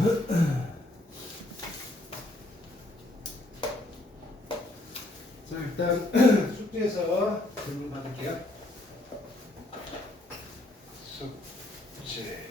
자, 일단 숙제에서 질문 받을게요. 숙제.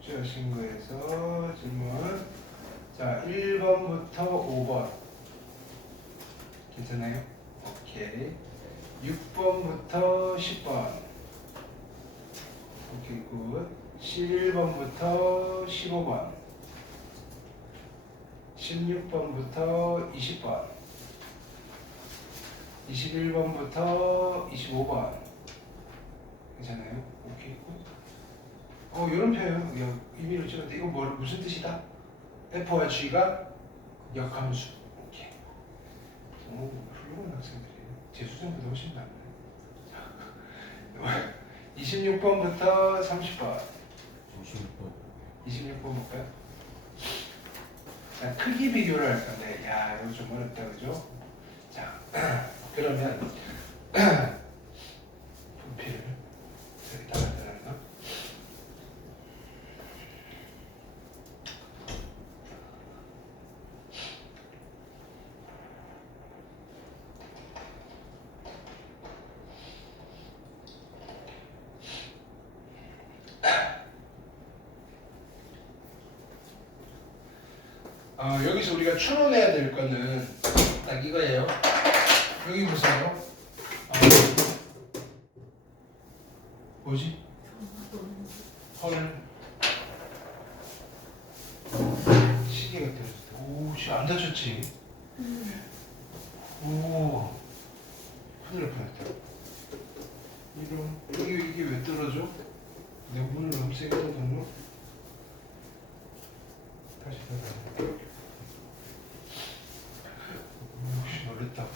숙제하신 거에서 질문. 자, 1번부터 5번. 괜찮아요? 오케이. 6번부터 10번. 오케이, 굿. 11번부터 15번. 16번부터 20번. 21번부터 25번. 괜찮아요? 오케이, 굿. 이런 표현, 의미를 찍었는데 이거 무슨 뜻이다? F와 G가 역함수. 오케이. 오, 훌륭한 학생들이에요. 재수생보다 훨씬 낫네. 26번부터 30번. 26번 볼까요? 자, 크기 비교를 할 건데, 야, 이거 좀 어렵다, 그죠? 자, 그러면 분필을 여기다가 넣어서 여기서 우리가 추론해야 될 거는 딱 이거예요. 여기 보세요. 뭐지? 헐. 시계가 떨어졌다. 오, 안 다쳤지? 오, 큰일 날 뻔했다. 이게 왜 떨어져? 내가 문을 너무 세게 닫았나? 다시 닫아. 혹시 놀랬다.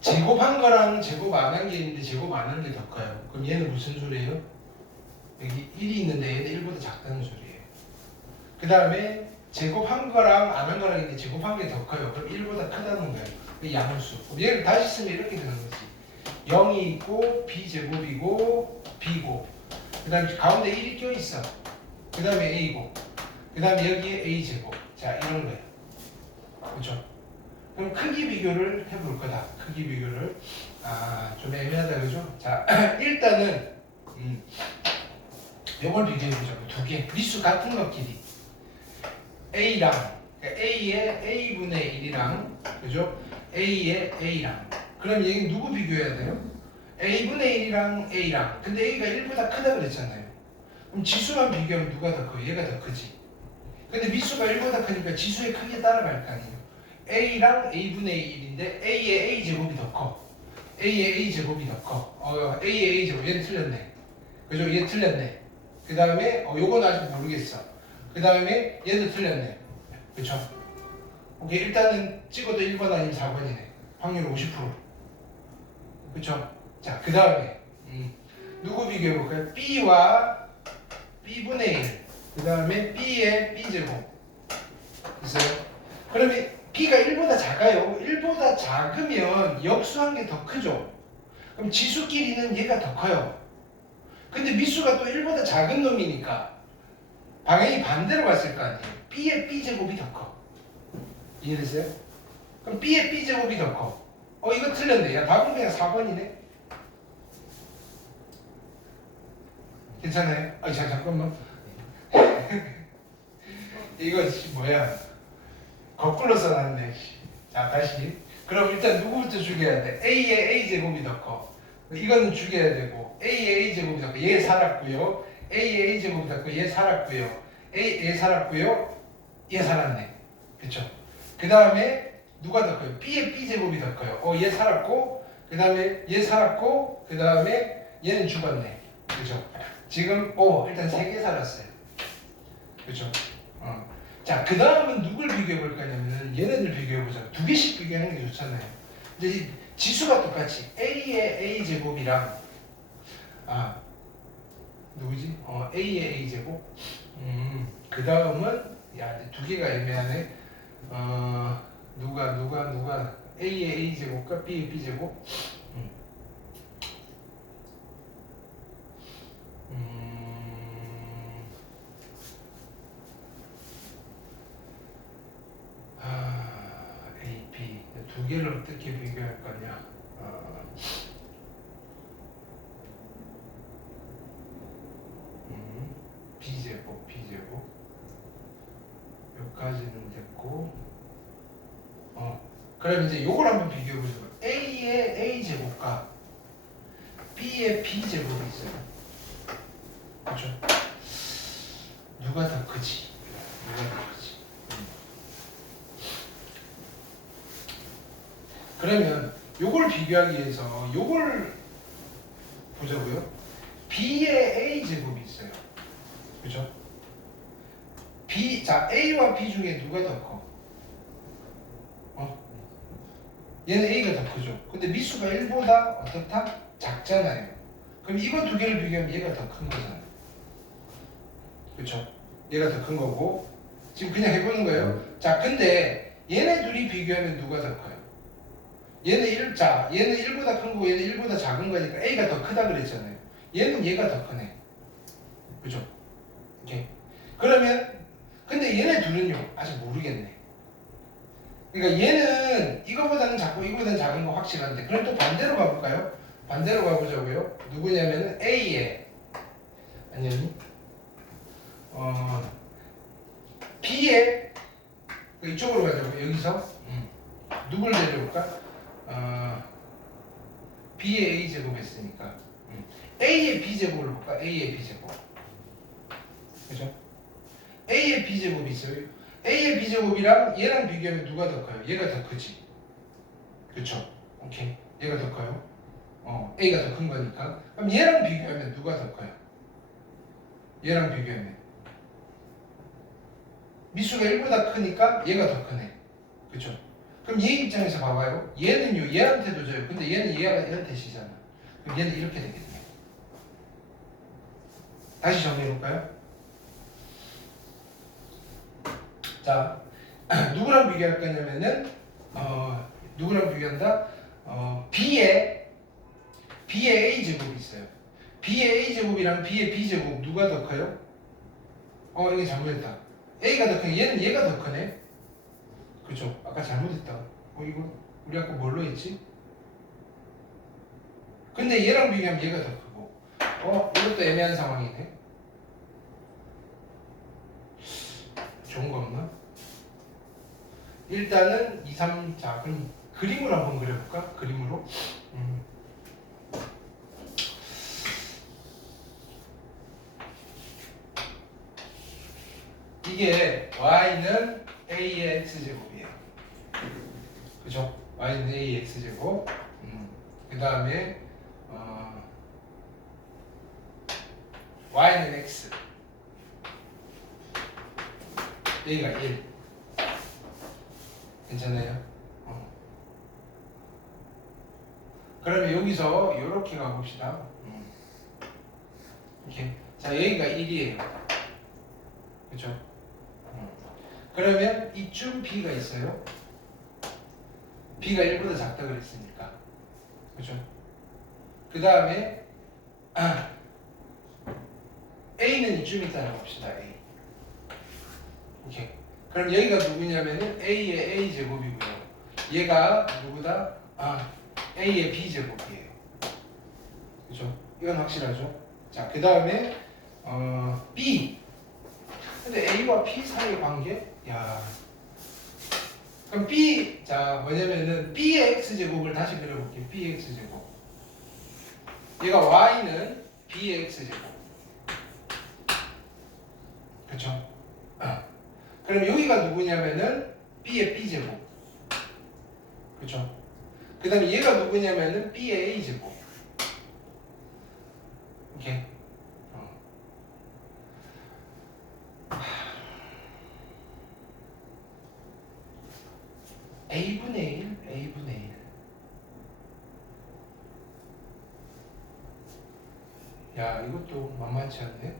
제곱한 거랑 제곱 안 한 게 있는데 제곱 안 한 게 더 커요. 그럼 얘는 무슨 소리예요? 여기 1이 있는데 얘는 1보다 작다는 소리예요. 그 다음에 제곱한 거랑 안 한 거랑 있는데 제곱한 게 더 커요. 그럼 1보다 크다는 거예요. 그 양수. 그럼 얘를 다시 쓰면 이렇게 되는 거지. 0이 있고 b제곱이고 b고 그 다음에 가운데 1이 껴있어. 그 다음에 a고 그 다음에 여기에 a제곱. 자, 이런 거예요. 그렇죠? 그럼 크기 비교를 해볼 거다. 크기 비교를. 좀 애매하다, 그죠? 자, 일단은 이걸 비교해보자고. 두 개. 미수 같은 것끼리. A랑, 그러니까 A의 A분의 1이랑, 그죠? A의 A랑. 그럼 얘는 누구 비교해야 돼요? A분의 1이랑 A랑. 근데 A가 1보다 크다 그랬잖아요. 그럼 지수만 비교하면 누가 더 커? 얘가 더 크지. 근데 미수가 1보다 크니까 지수의 크기에 따라갈 거 아니에요. A랑 A분의 1인데 A의 A제곱이 더 커. A의 A제곱이 더 커. A의 A제곱. 얘는 틀렸네. 그죠? 얘 틀렸네. 그 다음에 요건 아직 모르겠어. 그 다음에 얘도 틀렸네. 그쵸? 오케이. 일단은 찍어도 1번 아니면 4번이네. 확률 50%. 그쵸? 자, 그 다음에 누구 비교해볼까요? B와 B분의 1. 그 다음에 B의 B제곱. 있어요? 그러면 B가 1보다 작아요. 1보다 작으면 역수한 게 더 크죠? 그럼 지수끼리는 얘가 더 커요. 근데 미수가 또 1보다 작은 놈이니까 방향이 반대로 갔을 거 아니에요. B의 B제곱이 더 커. 이해되세요? 그럼 B의 B제곱이 더 커. 이거 틀렸네. 야, 답은 그냥 4번이네. 괜찮아요? 잠깐만. 이거 뭐야? 거꾸로 써놨네. 자, 다시. 그럼 일단 누구부터 죽여야 돼? A의 A제곱이 더 커. 이거는 죽여야 되고 A의 A제곱이 더 커. 얘 살았고요. A의 A제곱이 더 커. 얘 살았고요. 얘 살았고요. 얘 살았네. 그쵸? 그 다음에 누가 더 커요? B의 B제곱이 더 커요. 얘 살았고 그 다음에 얘 살았고 그 다음에 얘는 죽었네. 그죠? 지금 일단 3개 살았어요. 그죠? 자, 그 다음은 누굴 비교해 볼 거냐면 얘네들 비교해 보자. 2개씩 비교하는 게 좋잖아요. 이제 이 지수가 똑같이 A의 A제곱이랑 누구지? A의 A제곱. 그 다음은 야, 2개가 애매하네. 누가 A의 A제곱과 B의 B제곱. A, B 2개를 어떻게 비교할 거냐? B제곱, B제곱 여기까지는 됐고 그럼 이제 요걸 한번 비교해 보죠. A의 A제곱과 B의 B제곱이 있어요. 그렇죠? 누가 더 크지? 누가 더 크지? 그러면 요걸 비교하기 위해서 요걸 보자고요. B의 A제곱이 있어요. 그죠? 자, A와 B 중에 누가 더 커? 얘는 A가 더 크죠. 근데 미수가 1보다 어떻다? 작잖아요. 그럼 이거 2개를 비교하면 얘가 더 큰 거잖아요. 그쵸? 얘가 더 큰 거고 지금 그냥 해보는 거예요. 자, 근데 얘네 둘이 비교하면 누가 더 커요? 얘는 1보다 큰 거고 얘는 1보다 작은 거니까 A가 더 크다 그랬잖아요. 얘는 얘가 더 크네. 그죠? 오케이. 그러면 근데 얘네 둘은요 아직 모르겠네. 그러니까 얘는 이거보다는 작고 이거보다는 작은 거 확실한데 그럼 또 반대로 가볼까요? 반대로 가보자고요. 누구냐면은 A에 아니면 B에 이쪽으로 가자고. 여기서 누굴 데려올까? B의 A제곱 했으니까 A의 B제곱을 볼까? A의 B제곱. 그죠? A의 B제곱이 있어요. A의 B제곱이랑 얘랑 비교하면 누가 더 커요? 얘가 더 크지. 그쵸? 오케이. 얘가 더 커요. A가 더 큰 거니까. 그럼 얘랑 비교하면 누가 더 커요? 얘랑 비교하면 미수가 1보다 크니까 얘가 더 크네. 그쵸? 그럼 얘 입장에서 봐봐요. 얘는요 얘한테도 져요. 근데 얘는 얘한테 지잖아. 그럼 얘는 이렇게 되겠네. 다시 정리해볼까요? 자, 누구랑 비교할 거냐면은 누구랑 비교한다? B의 A제곱이 있어요. B의 A제곱이랑 B의 B제곱 누가 더 커요? 이게 잘못했다. A가 더 크네. 얘는 얘가 더 크네. 그죠? 아까 잘못했다. 이거 우리 아까 뭘로 했지? 근데 얘랑 비교하면 얘가 더 크고 이것도 애매한 상황이네. 좋은 거 없나? 일단은 2, 3, 자 그럼 그림을 한번 그려볼까? 그림으로 이게 y는 a의 x제곱이에요. 그죠? y는 a의 x제곱 그 다음에 y는 x a가 1 괜찮아요? 그러면 여기서 이렇게 가봅시다. 이렇게. 자, 여기가 1이에요. 그쵸? 그러면 이쯤 B가 있어요. B가 1보다 작다 그랬으니까. 그쵸? 그 다음에 A는 이쯤 있다고 봅시다. A. 오케이. 그럼 여기가 누구냐면은 A의 A제곱이고요. 얘가 누구다? A의 B제곱이에요. 그죠? 이건 확실하죠? 자, 그 다음에 B. 근데 A와 B 사이의 관계? 야. 그럼 B, 자, 뭐냐면은 B의 X제곱을 다시 그려볼게요. B의 X제곱. 얘가 Y는 B의 X제곱. 그쵸? 그럼 여기가 누구냐면은 B의 B제곱. 그쵸? 그 다음에 얘가 누구냐면은 B의 A제곱. 오케이. A분의 1, A분의 1. 야, 이것도 만만치 않네.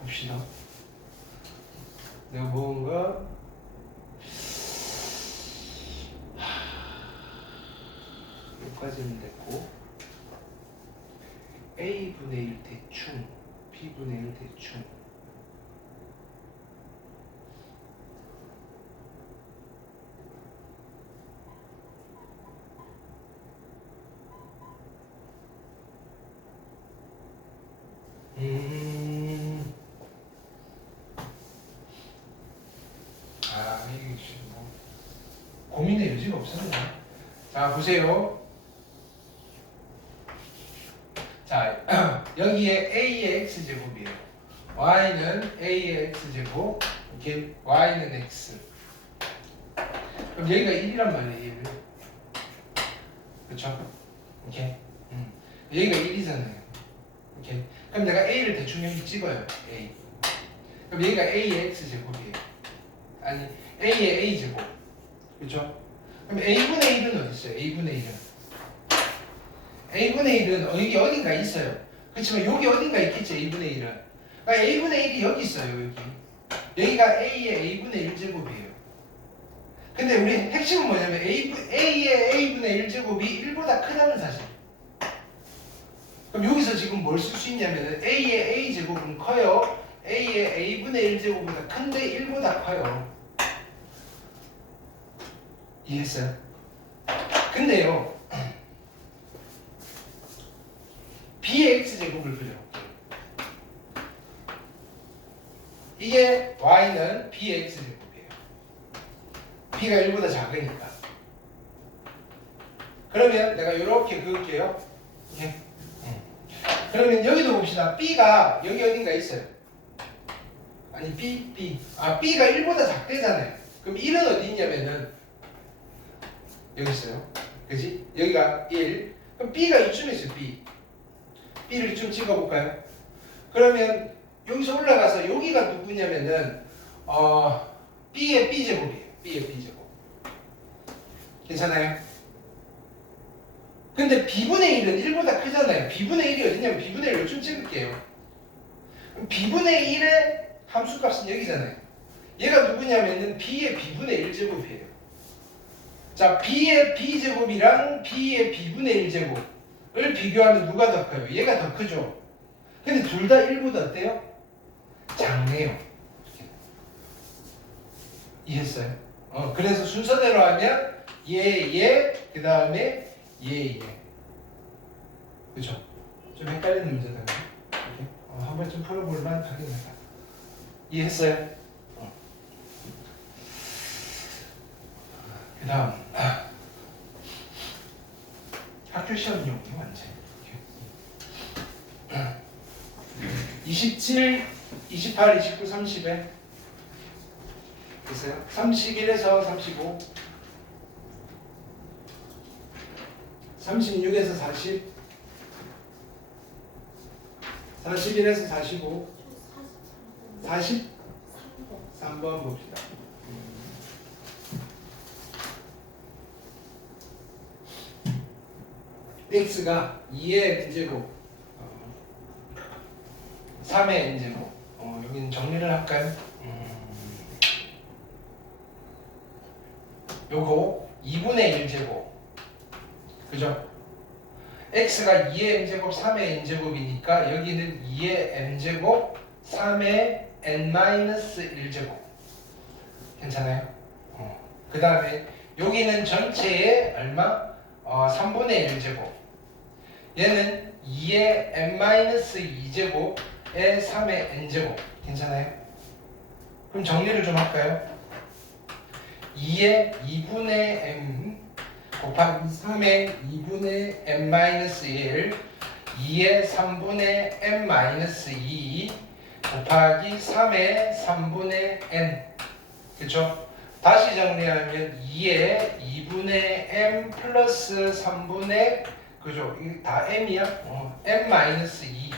봅시다. 내가 뭔가 여기까지는 됐고 A분의 1 대충 B분의 1 대충 이게 지금 뭐 고민의 여지가 없었네. 자, 보세요. 자, 여기에 A의 X제곱이에요. Y는 A의 X제곱, 이렇게 Y는 X. 그럼 여기가 1이란 말이에요. 그쵸? 이렇게. 여기가 1이잖아요. 이렇게. 그럼 내가 A를 대충 여기 찍어요. A. 그럼 여기가 A의 X제곱이에요. 아니, A의 A제곱. 그쵸? 그럼 A분의 1은 어디 있어요? A분의 1은. A분의 1은 여기 어딘가 있어요. 그렇지만 여기 어딘가 있겠죠. A분의 1은. 그러니까 A분의 1이 여기 있어요. 여기. 여기가 A의 A분의 1제곱이에요. 근데 우리 핵심은 뭐냐면 A의 A분의 1제곱이 1보다 크다는 사실. 그럼 여기서 지금 뭘 쓸 수 있냐면 A의 A제곱은 커요. A의 A분의 1제곱보다 큰데 1보다 커요. 이해했어요? 근데요, B의 X제곱을 그려볼게요. 이게 Y는 B의 X제곱이에요. B가 1보다 작으니까. 그러면 내가 이렇게 그을게요. 이렇게. 그러면 여기도 봅시다. B가 여기 어딘가 있어요. 아니 B. B가 1보다 작대잖아요. 그럼 1은 어디 있냐면은 여기 있어요. 그지? 여기가 1. 그럼 B가 이쯤에 있어요. B를 좀 찍어볼까요? 그러면 여기서 올라가서 여기가 누구냐면은 B의 B제곱이에요. B의 B제곱. 괜찮아요? 근데 B분의 1은 1보다 크잖아요. B분의 1이 어디냐면 B분의 1을 좀 찍을게요. B분의 1의 함수값은 여기잖아요. 얘가 누구냐면은 B의 B분의 1제곱이에요. 자, B의 B제곱이랑 B의 B분의 1제곱을 비교하면 누가 더 커요? 얘가 더 크죠? 근데 둘 다 1보다 어때요? 작네요. 이해했어요? 그래서 순서대로 하면 얘, 그 다음에 얘. 그죠? 좀 헷갈리는 문제다. 한 번쯤 풀어볼만 하긴 하다. 이해했어요? 그 다음 학교 시험용이 완전 27, 28, 29, 30에 됐어요? 31에서 35 36에서 40 41에서 45 43번 봅시다. x가 2의 n제곱 3의 n제곱 여기는 정리를 할까요? 요거 2분의 1제곱 그죠? x가 2의 n제곱 3의 n제곱이니까 여기는 2의 n제곱 3의 n-1제곱 괜찮아요? 그 다음에 여기는 전체의 얼마? 3분의 1제곱 얘는 2의 n-2제곱에 3의 n제곱 괜찮아요? 그럼 정리를 좀 할까요? 2의 2분의 m 곱하기 3의 2분의 n-1 2의 3분의 n-2 곱하기 3의 3분의 n 그쵸? 다시 정리하면 2에 2분의 m 플러스 3분의 그죠? 이게 다 m이야? m 마이너스 2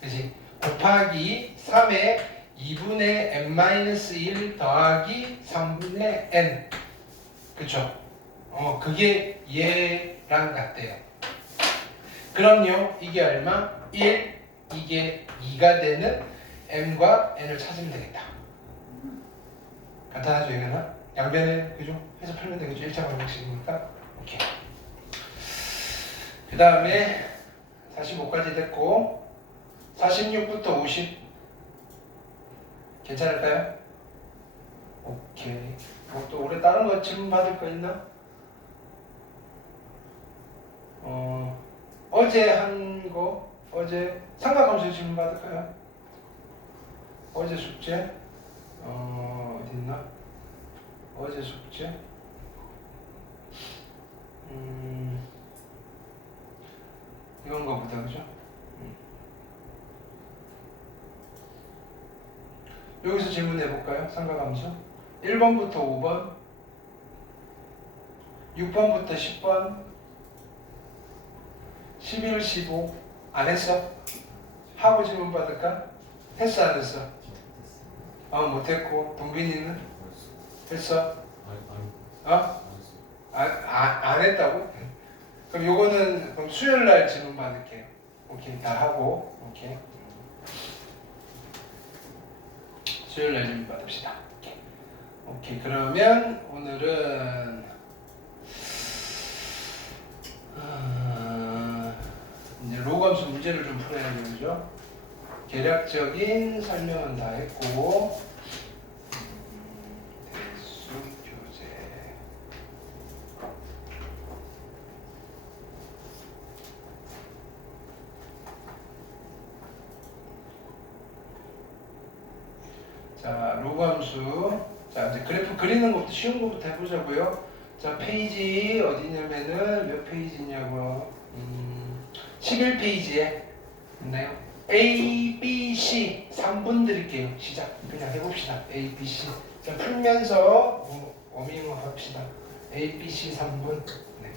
그지? 곱하기 3에 2분의 m 마이너스 1 더하기 3분의 n 그쵸? 그게 얘랑 같대요. 그럼요 이게 얼마? 1 이게 2가 되는 m과 n을 찾으면 되겠다. 간단하죠 이거는? 양변을 그죠? 해서 풀면 되겠죠. 1차 방정식이니까. 오케이. 그 다음에 45까지 됐고 46부터 50 괜찮을까요? 오케이. 뭐 또 올해 다른 거 질문 받을 거 있나? 어제 한 거 어제 삼각함수 질문 받을까요? 어제 숙제 어디 있나? 어제 숙제 이건가 보다 그죠? 여기서 질문해 볼까요? 삼각함수 1번부터 5번 6번부터 10번 11, 15 안 했어? 하고 질문 받을까? 했어 안 했어? 못했고 동빈이는? 했어? 안 했다고? 그럼 요거는 그럼 수요일 날 질문 받을게요. 오케이 다 하고 오케이 수요일 날 질문 받읍시다. 오케이 그러면 오늘은 이제 로그함수 문제를 좀 풀어야 되죠. 계략적인 설명은 다 했고 대수 교재 자 로그함수 자 이제 그래프 그리는 것부터 쉬운 것부터 해보자고요. 자 페이지 어디냐면은 몇 페이지냐고요. 11페이지에 있나요? A, B, C 3분 드릴게요. 시작. 그냥 해봅시다. A, B, C. 자, 풀면서 워밍업 합시다. A, B, C 3분. 네.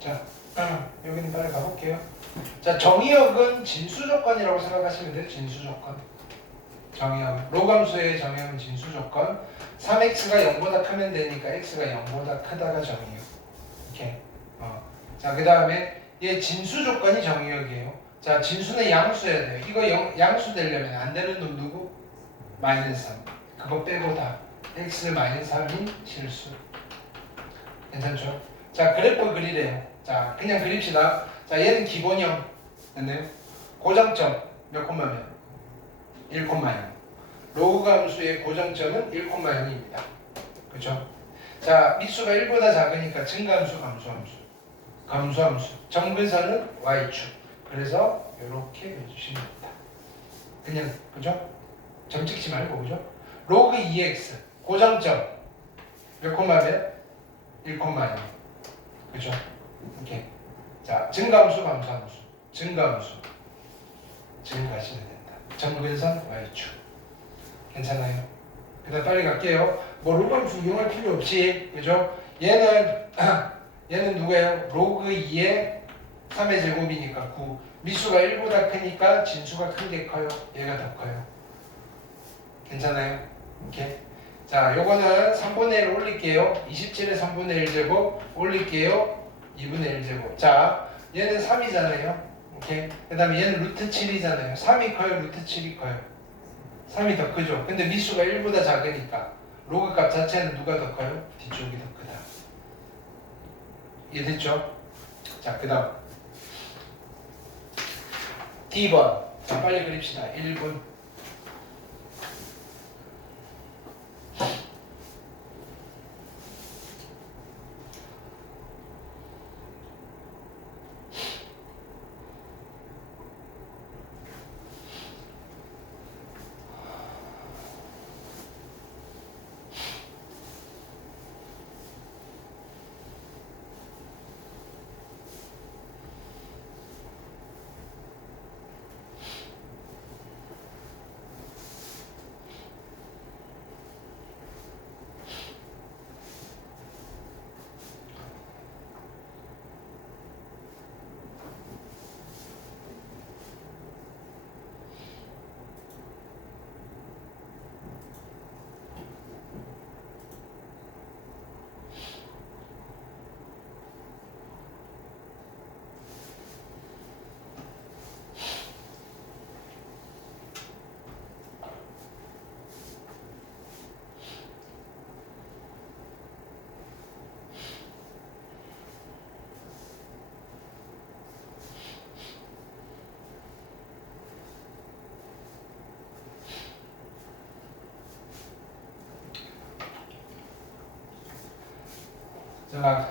자, 여기는 빨리 가볼게요. 자, 정의역은 진수조건이라고 생각하시면 돼요. 진수조건. 정의역. 로감수의 정의역은 진수조건. 3x가 0보다 크면 되니까 x가 0보다 크다가 정의역. 이렇게. 자, 그 다음에 얘 진수조건이 정의역이에요. 자, 진수는 양수여야 돼요. 이거 양수 되려면 안 되는 놈 누구? 마이너스 3. 그거 빼고 다. x 마이너스 3이 실수. 괜찮죠? 자, 그래프 그리래요. 자, 그냥 그립시다. 자, 얘는 기본형. 됐나요? 고정점 몇 콤마면? 1콤마형. 로그 함수의 고정점은 1콤마형입니다. 그죠? 자, 미수가 1보다 작으니까 증가함수, 감소함수. 감소함수. 정근선은 y축. 그래서 이렇게 해주시면 됩니다. 그냥, 그죠? 점 찍지 말고, 그죠? 로그 2x. 고정점 몇 콤마면? 1콤마형. 그죠? 이렇게. 자, 증가함수, 감소함수. 증가함수. 증가하시면 된다. 정근선 y축. 괜찮아요? 그 다음 빨리 갈게요. 뭐 로그함수 이용할 필요 없이, 그죠? 얘는 누구예요? 로그 2의 3의 제곱이니까 9. 미수가 1보다 크니까 진수가 큰 게 커요. 얘가 더 커요. 괜찮아요? 이렇게. 자, 요거는 3분의 1 올릴게요. 27에 3분의 1 제곱 올릴게요. 2분의 1 제곱. 자, 얘는 3이잖아요. 오케이. 그 다음에 얘는 루트 7이잖아요. 3이 커요? 루트 7이 커요? 3이 더 크죠. 근데 미수가 1보다 작으니까 로그 값 자체는 누가 더 커요? 뒤쪽이 더 크다. 이해됐죠? 자, 그 다음 D번. 자, 빨리 그립시다. 1분. 자,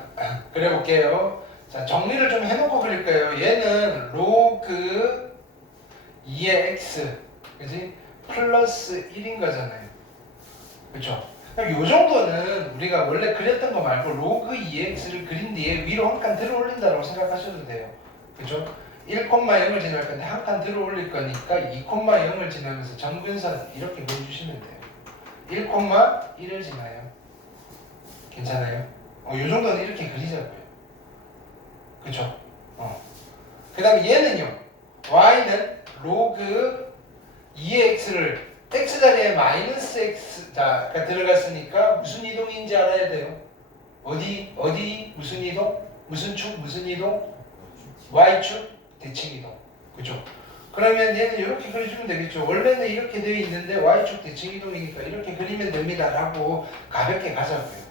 그려볼게요. 자, 정리를 좀 해놓고 그릴 거예요. 얘는 로그 2의 x, 그지? 플러스 1인 거잖아요. 그죠? 그럼 요 정도는 우리가 원래 그렸던 거 말고 로그 2의 x를 그린 뒤에 위로 한 칸 들어 올린다고 생각하셔도 돼요. 그죠? 1,0을 지날 건데 한 칸 들어 올릴 거니까 2,0을 지나면서 정근선 이렇게 보여주시면 돼요. 1,1을 지나요. 괜찮아요? 요 정도는 이렇게 그리자고요. 그쵸? 그 다음에 얘는요. y는 로그 2의 x를 x 자리에 마이너스 x가 들어갔으니까 무슨 이동인지 알아야 돼요. 어디 무슨 이동? 무슨 축? 무슨 이동? y축? 대칭 이동. 그죠? 그러면 얘는 이렇게 그려주면 되겠죠. 원래는 이렇게 되어 있는데 y축 대칭 이동이니까 이렇게 그리면 됩니다 라고 가볍게 가자고요.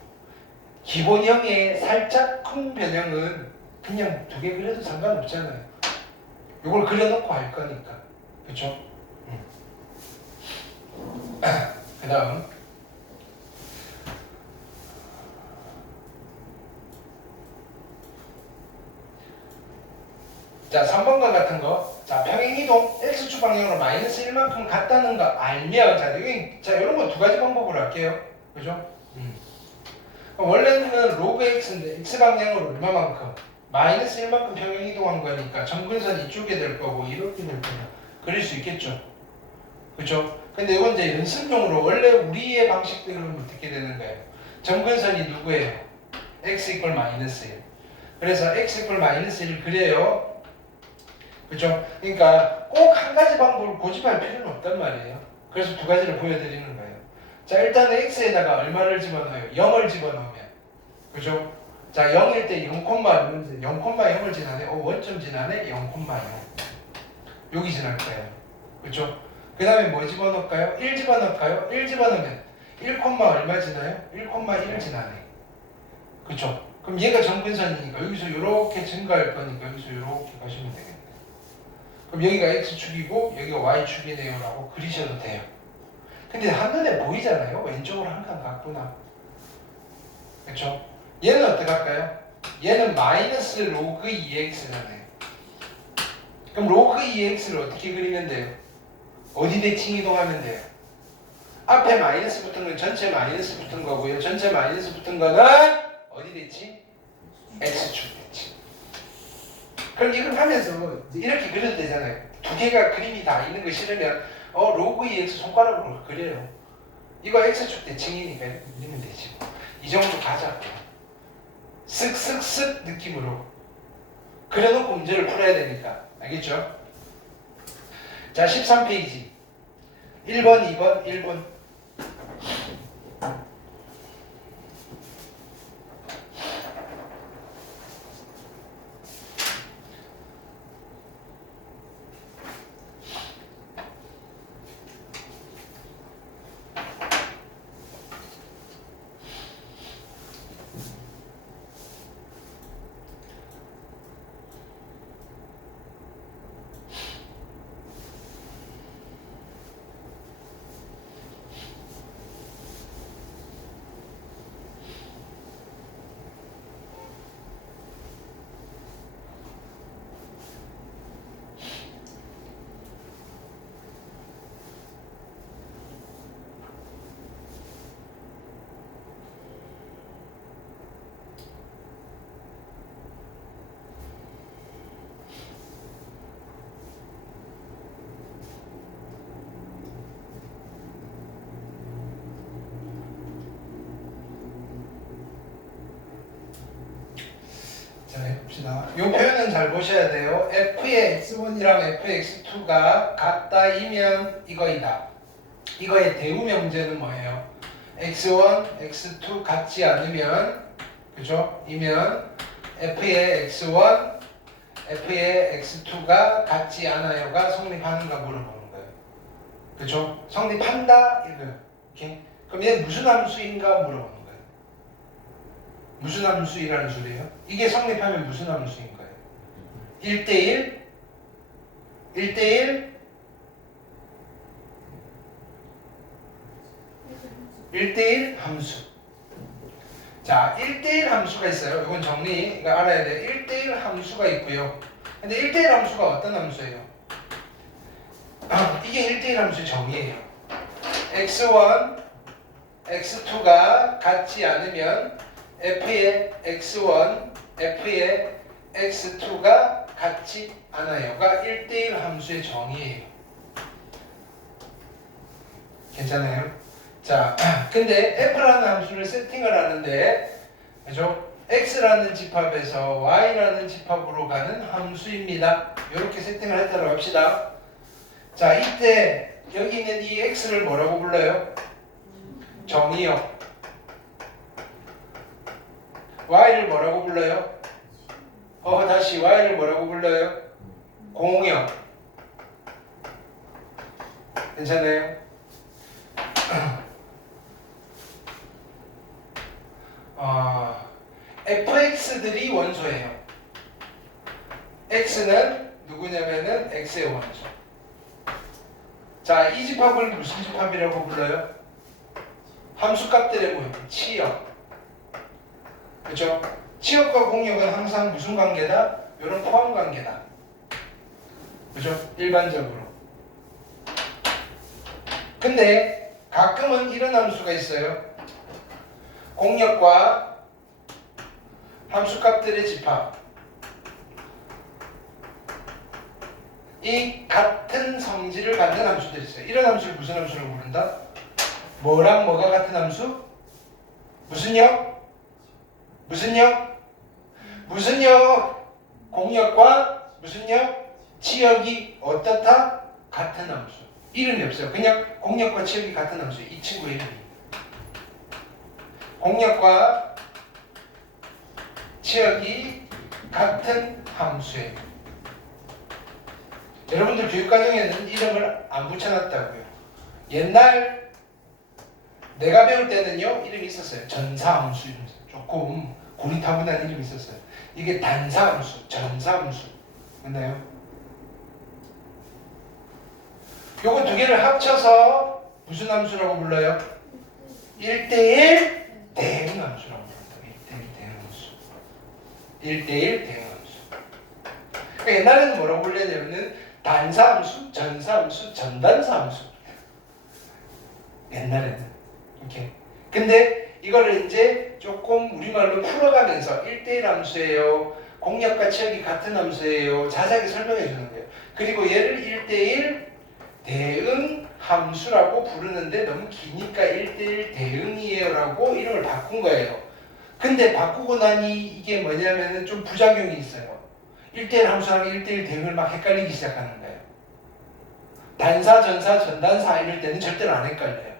기본형의 살짝 큰 변형은 그냥 두 개 그려도 상관없잖아요. 이걸 그려놓고 할 거니까. 그쵸? 그 다음 자, 3번과 같은 거. 자, 평행이동 x축 방향으로 마이너스 1만큼 같다는 거 알면 자, 이런 거 두 가지 방법으로 할게요. 그죠? 원래는 로그 x인데 x 방향으로 얼마만큼? 마이너스 1만큼 평행 이동한 거니까 정근선 이쪽에 될 거고 이렇게 될 거냐 그릴 수 있겠죠. 그렇죠? 근데 이건 이제 연습용으로 원래 우리의 방식대로는 어떻게 되는 거예요? 정근선이 누구예요? x 이퀄 마이너스 1. 그래서 x 이퀄 마이너스 1을 그려요. 그죠? 그러니까 꼭 한 가지 방법을 고집할 필요는 없단 말이에요. 그래서 두 가지를 보여드리는 거예요. 자, 일단은 x에다가 얼마를 집어넣어요? 0을 집어넣으면. 그죠? 자, 0일 때 0,0을 지나네. 원점 지나네. 0,0. 여기 지날 거예요. 그죠? 그 다음에 뭐 집어넣을까요? 1 집어넣을까요? 1 집어넣으면 1, 얼마 지나요? 1,1 지나네. 그죠? 그럼 얘가 정근선이니까 여기서 이렇게 증가할 거니까 여기서 이렇게 가시면 되겠네요. 그럼 여기가 x축이고 여기가 y축이네요 라고 그리셔도 돼요. 근데 한눈에 보이잖아요. 왼쪽으로 한 칸 같구나. 그렇죠? 얘는 어떻게 할까요? 얘는 마이너스 로그 2x라네요. 그럼 로그 2x를 어떻게 그리면 돼요? 어디 대칭 이동하면 돼요? 앞에 마이너스 붙은 건 전체 마이너스 붙은 거고요. 전체 마이너스 붙은 거는 어디 대칭? x축 대칭. 그럼 이걸 하면서 이렇게 그려도 되잖아요. 두 개가 그림이 다 있는 거 싫으면 로그 2x 손가락으로 그려요. 이거 x축 대칭이니까 이렇게 그리면 되지. 이 정도 가자고요. 쓱쓱쓱 느낌으로 그려놓고 문제를 풀어야 되니까. 알겠죠? 자, 13페이지 1번, 2번, 1번. 자, 해봅시다. 이 표현은 잘 보셔야 돼요. f의 x1이랑 f의 x2가 같다이면 이거이다. 이거의 대우 명제는 뭐예요? x1, x2 같지 않으면, 그죠? 이면 f의 x1, f의 x2가 같지 않아요가 성립하는가 물어보는 거예요. 그죠? 성립한다? 이거요. 오케이? 그럼 얘는 무슨 함수인가 물어보는 거예요. 무슨 함수이라는 소리예요? 이게 성립하면 무슨 함수인 거예요? 1대1? 1대1? 1대1 함수. 자, 1대1 함수가 있어요. 이건 정리, 이거 알아야 돼. 1대1 함수가 있고요. 근데 1대1 함수가 어떤 함수예요? 이게 1대1 함수의 정의예요. x1, x2가 같지 않으면 f의 x1, f의 x2가 같지 않아요가 1대1 함수의 정의예요. 괜찮아요? 자, 근데 f라는 함수를 세팅을 하는데, 그죠? x라는 집합에서 y라는 집합으로 가는 함수입니다. 이렇게 세팅을 했다고 합시다. 자, 이때 여기 있는 이 x를 뭐라고 불러요? 정의요. y를 뭐라고 불러요? 다시 y를 뭐라고 불러요? 공역. 괜찮아요? fx들이 원소예요. x는 누구냐면은 x의 원소. 자, 이 집합을 무슨 집합이라고 불러요? 함수값들의 모임, 치역. 그렇죠? 치역과 공역은 항상 무슨 관계다? 이런 포함 관계다. 그렇죠? 일반적으로. 근데 가끔은 이런 함수가 있어요. 공역과 함수값들의 집합. 이 같은 성질을 갖는 함수들이 있어요. 이런 함수를 무슨 함수라고 부른다? 뭐랑 뭐가 같은 함수? 무슨 역? 무슨 역? 무슨 역? 공역과 무슨 역? 치역이 어떻다? 같은 함수. 이름이 없어요. 그냥 공역과 치역이 같은 함수. 이 친구 이름이. 공역과 치역이 같은 함수예요. 여러분들 교육과정에는 이름을 안 붙여놨다고요. 옛날 내가 배울 때는요 이름이 있었어요. 전사함수 이름. 조금 고리타분한 이름이 있었어요. 이게 단사함수, 전사함수. 맞나요? 요거 두 개를 합쳐서 무슨 함수라고 불러요? 1대1 대응함수라고 불러요. 1대1 대응함수. 그러니까 옛날에는 뭐라고 불렸냐면은 단사함수, 전사함수, 전단사함수. 옛날에는 이렇게. 근데 이거를 이제 조금 우리말로 풀어가면서 1대1 함수예요. 공역과 치역이 같은 함수예요. 자세하게 설명해 주는 거예요. 그리고 얘를 1대1 대응 함수라고 부르는데 너무 기니까 1대1 대응이에요라고 이름을 바꾼 거예요. 근데 바꾸고 나니 이게 뭐냐면은 좀 부작용이 있어요. 1대1 함수랑 1대1 대응을 막 헷갈리기 시작하는 거예요. 단사, 전사, 전단사 이럴 때는 절대로 안 헷갈려요.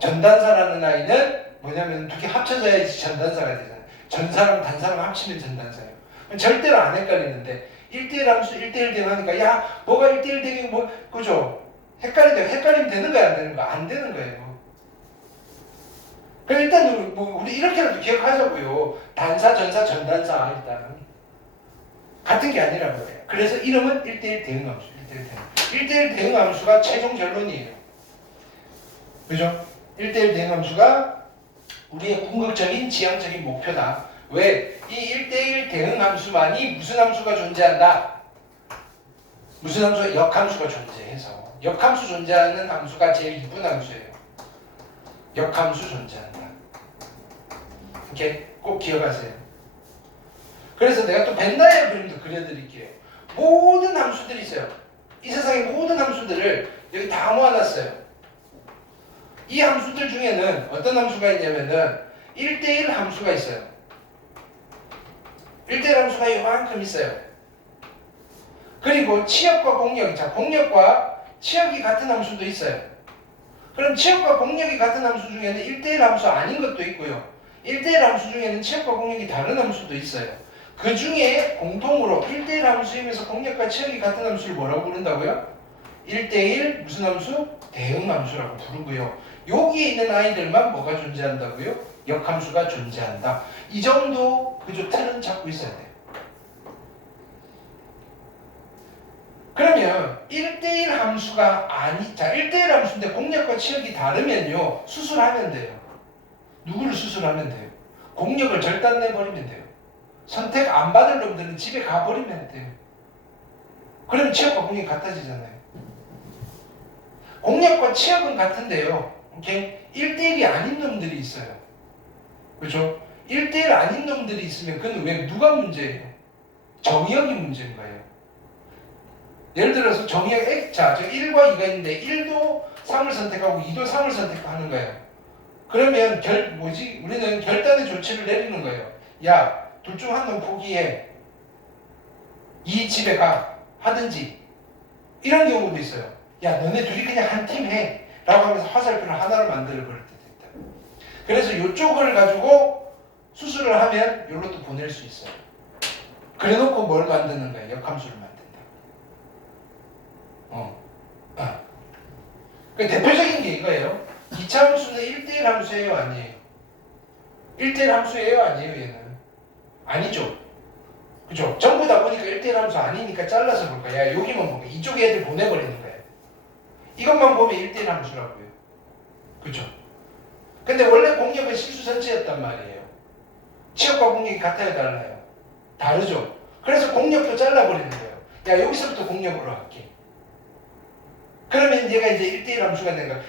전단사라는 아이는 뭐냐면 두 개 합쳐져야지 전단사가 되잖아요. 전사랑 단사랑 합치면 전단사예요. 절대로 안 헷갈리는데 1대1 함수 1대1 대응하니까 야 뭐가 1대1 대응이 뭐 그죠? 헷갈리면 되는 거야 안 되는 거야? 안 되는 거예요. 그럼 일단 우리 이렇게라도 기억하자고요. 단사, 전사, 전단사 일단 같은 게 아니라고 해요. 그래서 이름은 1대1 대응 함수. 1대1 대응 함수가 최종 결론이에요. 그죠? 1대1 대응 함수가 우리의 궁극적인 지향적인 목표다. 왜? 이 1대1 대응 함수만이 무슨 함수가 존재한다? 무슨 함수가? 역함수가 존재해서. 역함수 존재하는 함수가 제일 이쁜 함수예요. 역함수 존재한다. 이렇게 꼭 기억하세요. 그래서 내가 또 벤다이어 그림도 그려드릴게요. 모든 함수들이 있어요. 이 세상의 모든 함수들을 여기 다 모아놨어요. 이 함수들 중에는 어떤 함수가 있냐면은 1대1 함수가 있어요. 1대1 함수가 이만큼 있어요. 그리고 치역과 공역, 공역과 치역이 같은 함수도 있어요. 그럼 치역과 공역이 같은 함수 중에는 1대1 함수 아닌 것도 있고요. 1대1 함수 중에는 치역과 공역이 다른 함수도 있어요. 그 중에 공통으로 1대1 함수이면서 공역과 치역이 같은 함수를 뭐라고 부른다고요? 1대1 무슨 함수? 대응 함수라고 부르고요. 여기에 있는 아이들만 뭐가 존재한다고요? 역함수가 존재한다. 이 정도 그저 틀은 잡고 있어야 돼요. 그러면 1대1 함수가 자 1대1 함수인데 공역과 치역이 다르면요 수술하면 돼요. 누구를 수술하면 돼요? 공역을 절단내버리면 돼요. 선택 안 받을 놈들은 집에 가버리면 돼요. 그러면 치역과 공역이 같아지잖아요. 공역과 치역은 같은데요. 오케이? 1대1이 아닌 놈들이 있어요. 그렇죠? 1대1 아닌 놈들이 있으면 그건 왜 누가 문제예요? 정의역이 문제인 거예요. 예를 들어서 정의역 저 1과 2가 있는데 1도 3을 선택하고 2도 3을 선택하는 거예요. 그러면 우리는 결단의 조치를 내리는 거예요. 야, 둘 중 한 놈 포기해. 이 집에 가. 하든지. 이런 경우도 있어요. 야, 너네 둘이 그냥 한 팀 해. 라고 하면서 화살표를 하나로 만들어 버릴 때도 있다. 그래서 이쪽을 가지고 수술을 하면 여기로 또 보낼 수 있어요. 그래 놓고 뭘 만드는 거예요? 역함수를 만든다. 그 대표적인 게 이거예요. 2차 함수는 1대1 함수예요? 아니에요? 1대1 함수예요? 아니에요? 얘는? 아니죠. 그죠? 전부 다 보니까 1대1 함수 아니니까 잘라서 볼 거야. 야, 여기만 보면 이쪽 애들 보내버리는 거예요. 이것만 보면 1대1 함수라고요. 그죠? 근데 원래 공역은 실수 전체였단 말이에요. 치역과 공역이 같아요? 달라요? 다르죠? 그래서 공역도 잘라버리는 거예요. 야, 여기서부터 공역으로 할게. 그러면 얘가 이제 1대1 함수가 되는 거야.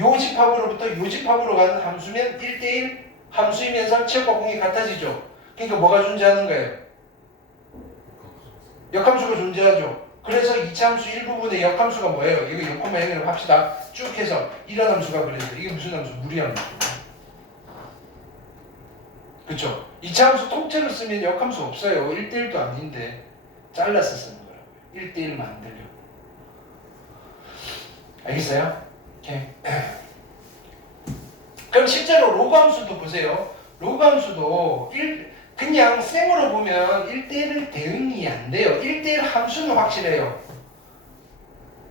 요 집합으로부터 요 집합으로 가는 함수면 1대1 함수이면서 치역과 공역이 같아지죠? 그러니까 뭐가 존재하는 거예요? 역함수가 존재하죠. 그래서 2차 함수 일부분의 역함수가 뭐예요? 이거 0,0을 합시다. 쭉 해서 이런 함수가 그려져요. 이게 무슨 함수? 무리함수. 그쵸? 이차함수 통째로 쓰면 역함수 없어요. 1대1도 아닌데 잘라서 쓰는 거라고요. 1대1 만들려고. 알겠어요? 오케이. 그럼 실제로 로그 함수도 보세요. 로그 함수도 그냥 쌩으로 보면 1대1 대응이 안 돼요. 1대1 함수는 확실해요.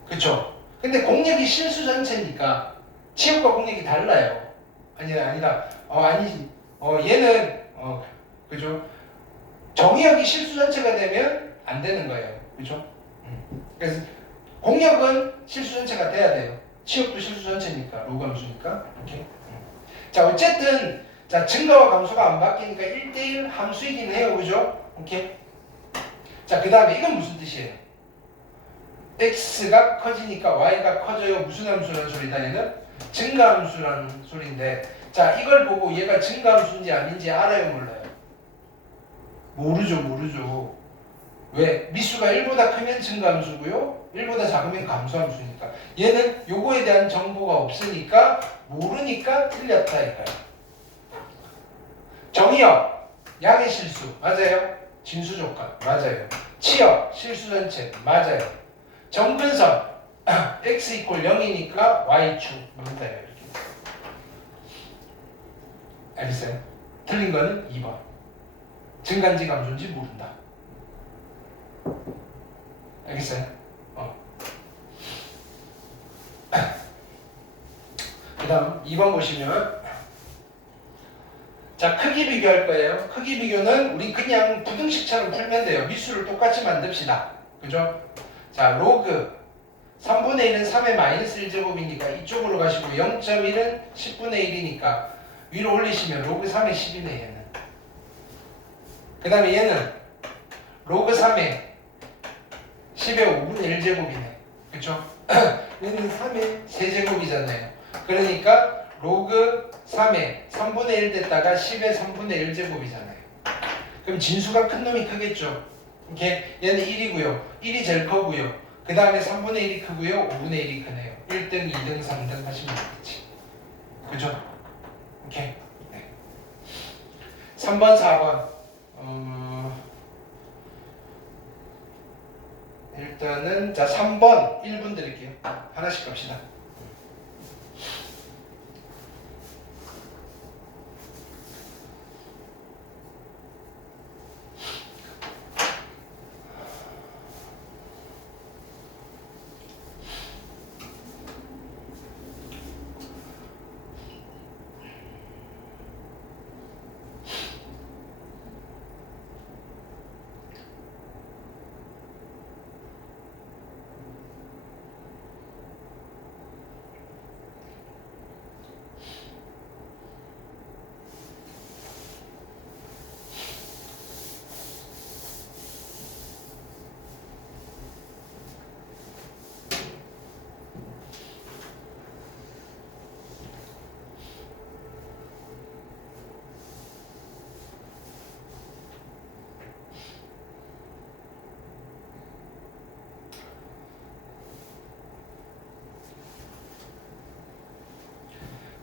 그쵸? 근데 공역이 실수 전체니까 치역과 공역이 달라요. 아니다. 아니지. 얘는 그죠? 정의역이 실수 전체가 되면 안 되는 거예요. 그죠? 그래서 공역은 실수 전체가 돼야 돼요. 치역도 실수 전체니까 로그 함수니까. 이렇게. 자, 어쨌든 자, 증가와 감소가 안 바뀌니까 1대1 함수이긴 해요. 그죠? 오케이. 자, 그 다음에 이건 무슨 뜻이에요? x가 커지니까 y가 커져요. 무슨 함수라는 소리다 얘는? 증가함수라는 소리인데, 자, 이걸 보고 얘가 증가함수인지 아닌지 알아요, 몰라요? 모르죠. 왜? 미수가 1보다 크면 증가함수고요, 1보다 작으면 감소함수니까. 얘는 요거에 대한 정보가 없으니까 모르니까 틀렸다 이거야. 정의역, 양의 실수 맞아요? 진수 조건 맞아요. 치역, 실수 전체 맞아요. 정근선 x 이퀄 0이니까 y축 맞아요. 이렇게. 알겠어요? 틀린 거는 2번. 증가인지 감소인지 모른다. 알겠어요? 그 다음 2번 보시면, 자, 크기 비교할 거예요. 크기 비교는 우리 그냥 부등식처럼 풀면 돼요. 미수를 똑같이 만듭시다. 그죠? 자, 로그 3분의 1은 3의 마이너스 1제곱이니까 이쪽으로 가시고 0.1은 10분의 1이니까 위로 올리시면 로그 3의 10이네 얘는. 그 다음에 얘는 로그 3의 10의 5분의 1제곱이네. 그쵸? 얘는 3의 세제곱이잖아요. 그러니까 로그 3의 3분의 1 됐다가 10의 3분의 1제곱이잖아요. 그럼 진수가 큰 놈이 크겠죠? 이렇게 얘는 1이고요. 1이 제일 크고요. 그 다음에 3분의 1이 크고요. 5분의 1이 크네요. 1등, 2등, 3등 하시면 되겠지. 그죠? 오케이. 네. 3번, 4번. 일단은 자 3번 1분 드릴게요. 하나씩 갑시다.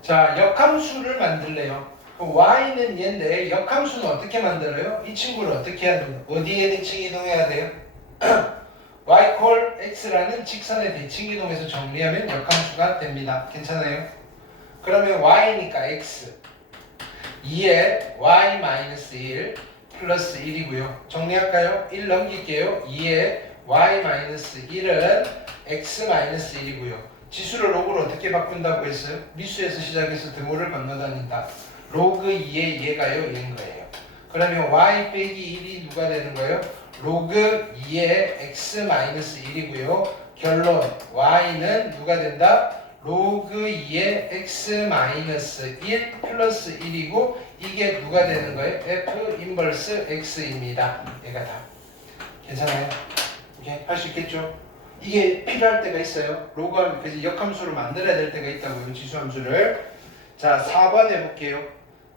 자, 역함수를 만들래요. 그럼 y는 얘인데 역함수는 어떻게 만들어요? 이 친구를 어떻게 해야 돼요? 어디에 대칭 이동해야 돼요? y 콜 x라는 직선의 대칭 이동해서 정리하면 역함수가 됩니다. 괜찮아요? 그러면 y니까 x 2에 y 마이너스 1 플러스 1이고요. 정리할까요? 1 넘길게요. 2에 y 마이너스 1은 x 마이너스 1이고요. 지수를 로그로 어떻게 바꾼다고 했어요? 미수에서 시작해서 등호를 건너다닌다. 로그 2의 얘가요, 얘인 거예요. 그러면 y 빼기 1이 누가 되는 거예요? 로그 2의 x 마이너스 1이고요. 결론 y는 누가 된다? 로그 2의 x 마이너스 1 플러스 1이고 이게 누가 되는 거예요? f 인버스 x입니다. 얘가 다. 괜찮아요? 이렇게 할 수 있겠죠? 이게 필요할 때가 있어요. 로그함, 그래서 역함수를 만들어야 될 때가 있다고요. 지수함수를. 자, 4번 해볼게요.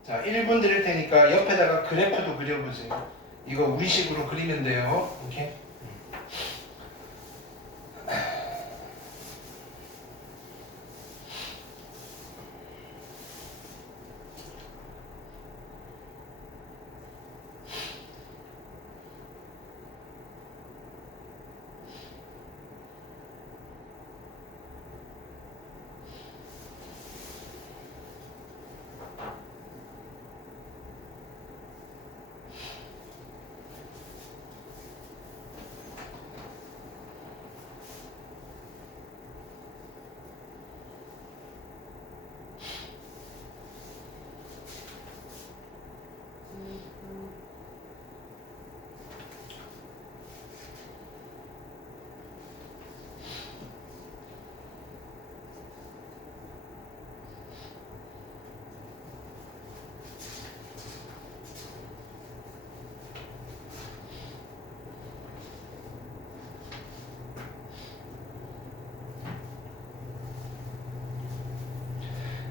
자, 1분 드릴 테니까 옆에다가 그래프도 그려보세요. 이거 우리식으로 그리면 돼요. 이렇게.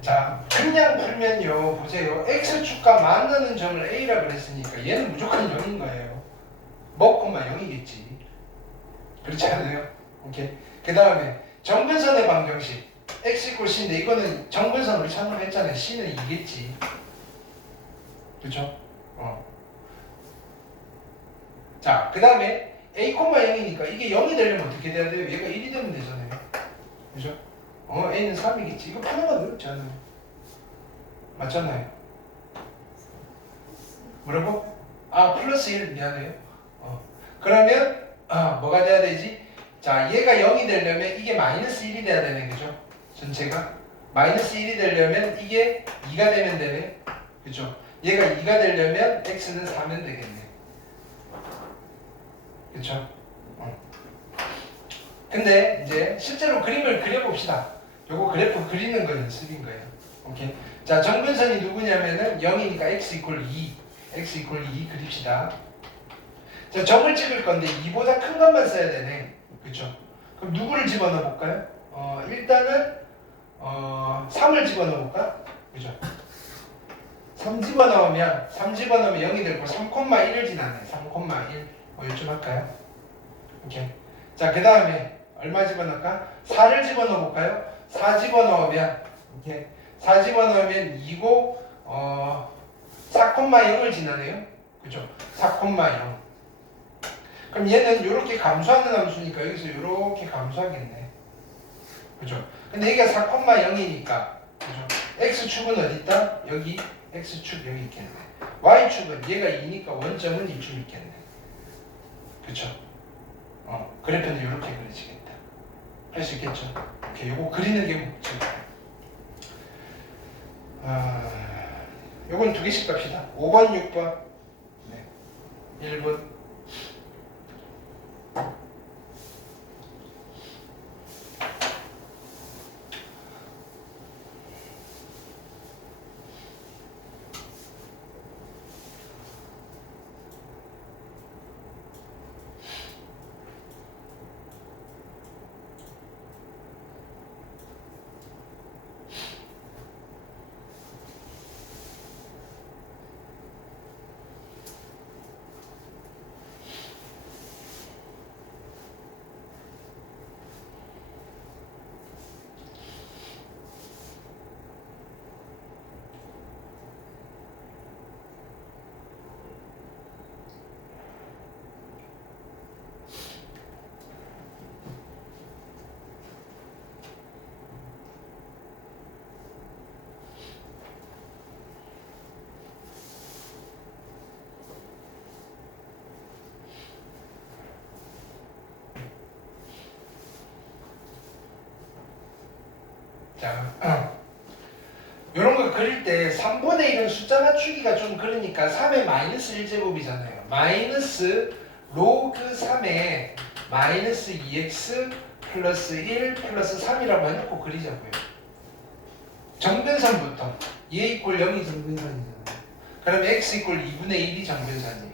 자, 그냥 풀면요. 보세요. x축과 만나는 점을 a라 그랬으니까 얘는 무조건 0인 거예요. 먹고만 0이겠지. 그렇지 않아요? 오케이. 그 다음에 정근선의 방정식 x 이퀄 c인데 이거는 정근선 우리 처음 했잖아요. c는 2겠지. 그렇죠? 자, 그 다음에 a, 0이니까 이게 0이 되려면 어떻게 돼야 돼요? 얘가 1이 되면 되잖아요. 그죠? a는 3이겠지. 이거 푸는 건 어렵지 않아요. 맞잖아요. 뭐라고? 아, 플러스 1 미안해요. 그러면 뭐가 돼야 되지? 자, 얘가 0이 되려면 이게 마이너스 1이 돼야 되네. 그죠? 전체가 마이너스 1이 되려면 이게 2가 되면 되네. 그죠? 얘가 2가 되려면 x는 4면 되겠네. 그쵸? 근데 이제 실제로 그림을 그려봅시다. 요거 그래프 그리는 거 연습인 거예요. 오케이. 자, 정근선이 누구냐면은 0이니까 x 이퀄 2. x 이퀄 2 그립시다. 자, 점을 찍을 건데 2보다 큰 것만 써야 되네. 그쵸? 그럼 누구를 집어넣어 볼까요? 일단은 3을 집어넣어 볼까? 그죠? 3 집어넣으면 0이 되고 3,1을 지나네. 3,1. 요쯤 할까요? 오케이. 자, 그 다음에 얼마 집어넣을까? 4를 집어넣어 볼까요? 4 집어넣으면 오케이. 4 집어넣으면 2고 4,0을 지나네요. 그죠? 4,0. 그럼 얘는 이렇게 감소하는 함수니까 여기서 이렇게 감소하겠네. 그죠? 근데 여기가 4,0이니까 그죠? x축은 어디 있다? 여기 x축 여기 있겠네. y축은 얘가 2니까 원점은 이쯤 있겠네. 그쵸? 그래프는 이렇게 그려지겠다. 할 수 있겠죠? 오케이, 요거 그리는 게 목적이에요. 요건 두 개씩 갑시다. 5번, 6번. 네. 1번. 자, 이런 거 그릴 때 3분의 1은 숫자 맞추기가 좀 그러니까 3의 마이너스 1제곱이잖아요. 마이너스 로그 3의 마이너스 2x 플러스 1 플러스 3이라고 해놓고 그리자고요. 정근선부터 얘 이꼴 0이 정근선이잖아요. 그럼 x 이꼴 2분의 1이 정근선이에요.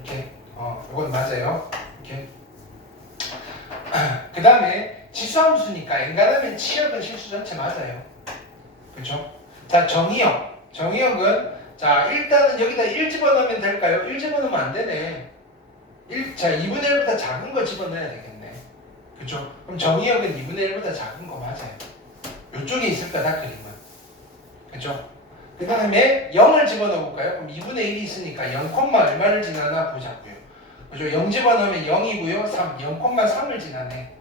오케이? 이건 맞아요. 오케이? 그 다음에 지수함수니까 엔간하면 치역은 실수 전체 맞아요. 그렇죠? 자, 정의역. 정의역은 자, 일단은 여기다 1 집어넣으면 될까요? 1 집어넣으면 안 되네. 자, 2분의 1보다 작은 거 집어넣어야 되겠네. 그렇죠? 그럼 정의역은 2분의 1보다 작은 거 맞아요. 이쪽에 있을 거다, 그림은. 그렇죠? 그 다음에 0을 집어넣어 볼까요? 그럼 2분의 1이 있으니까 0, 얼마를 지나나 보자고요. 그죠? 0 집어넣으면 0이고요. 0,3을 지나네.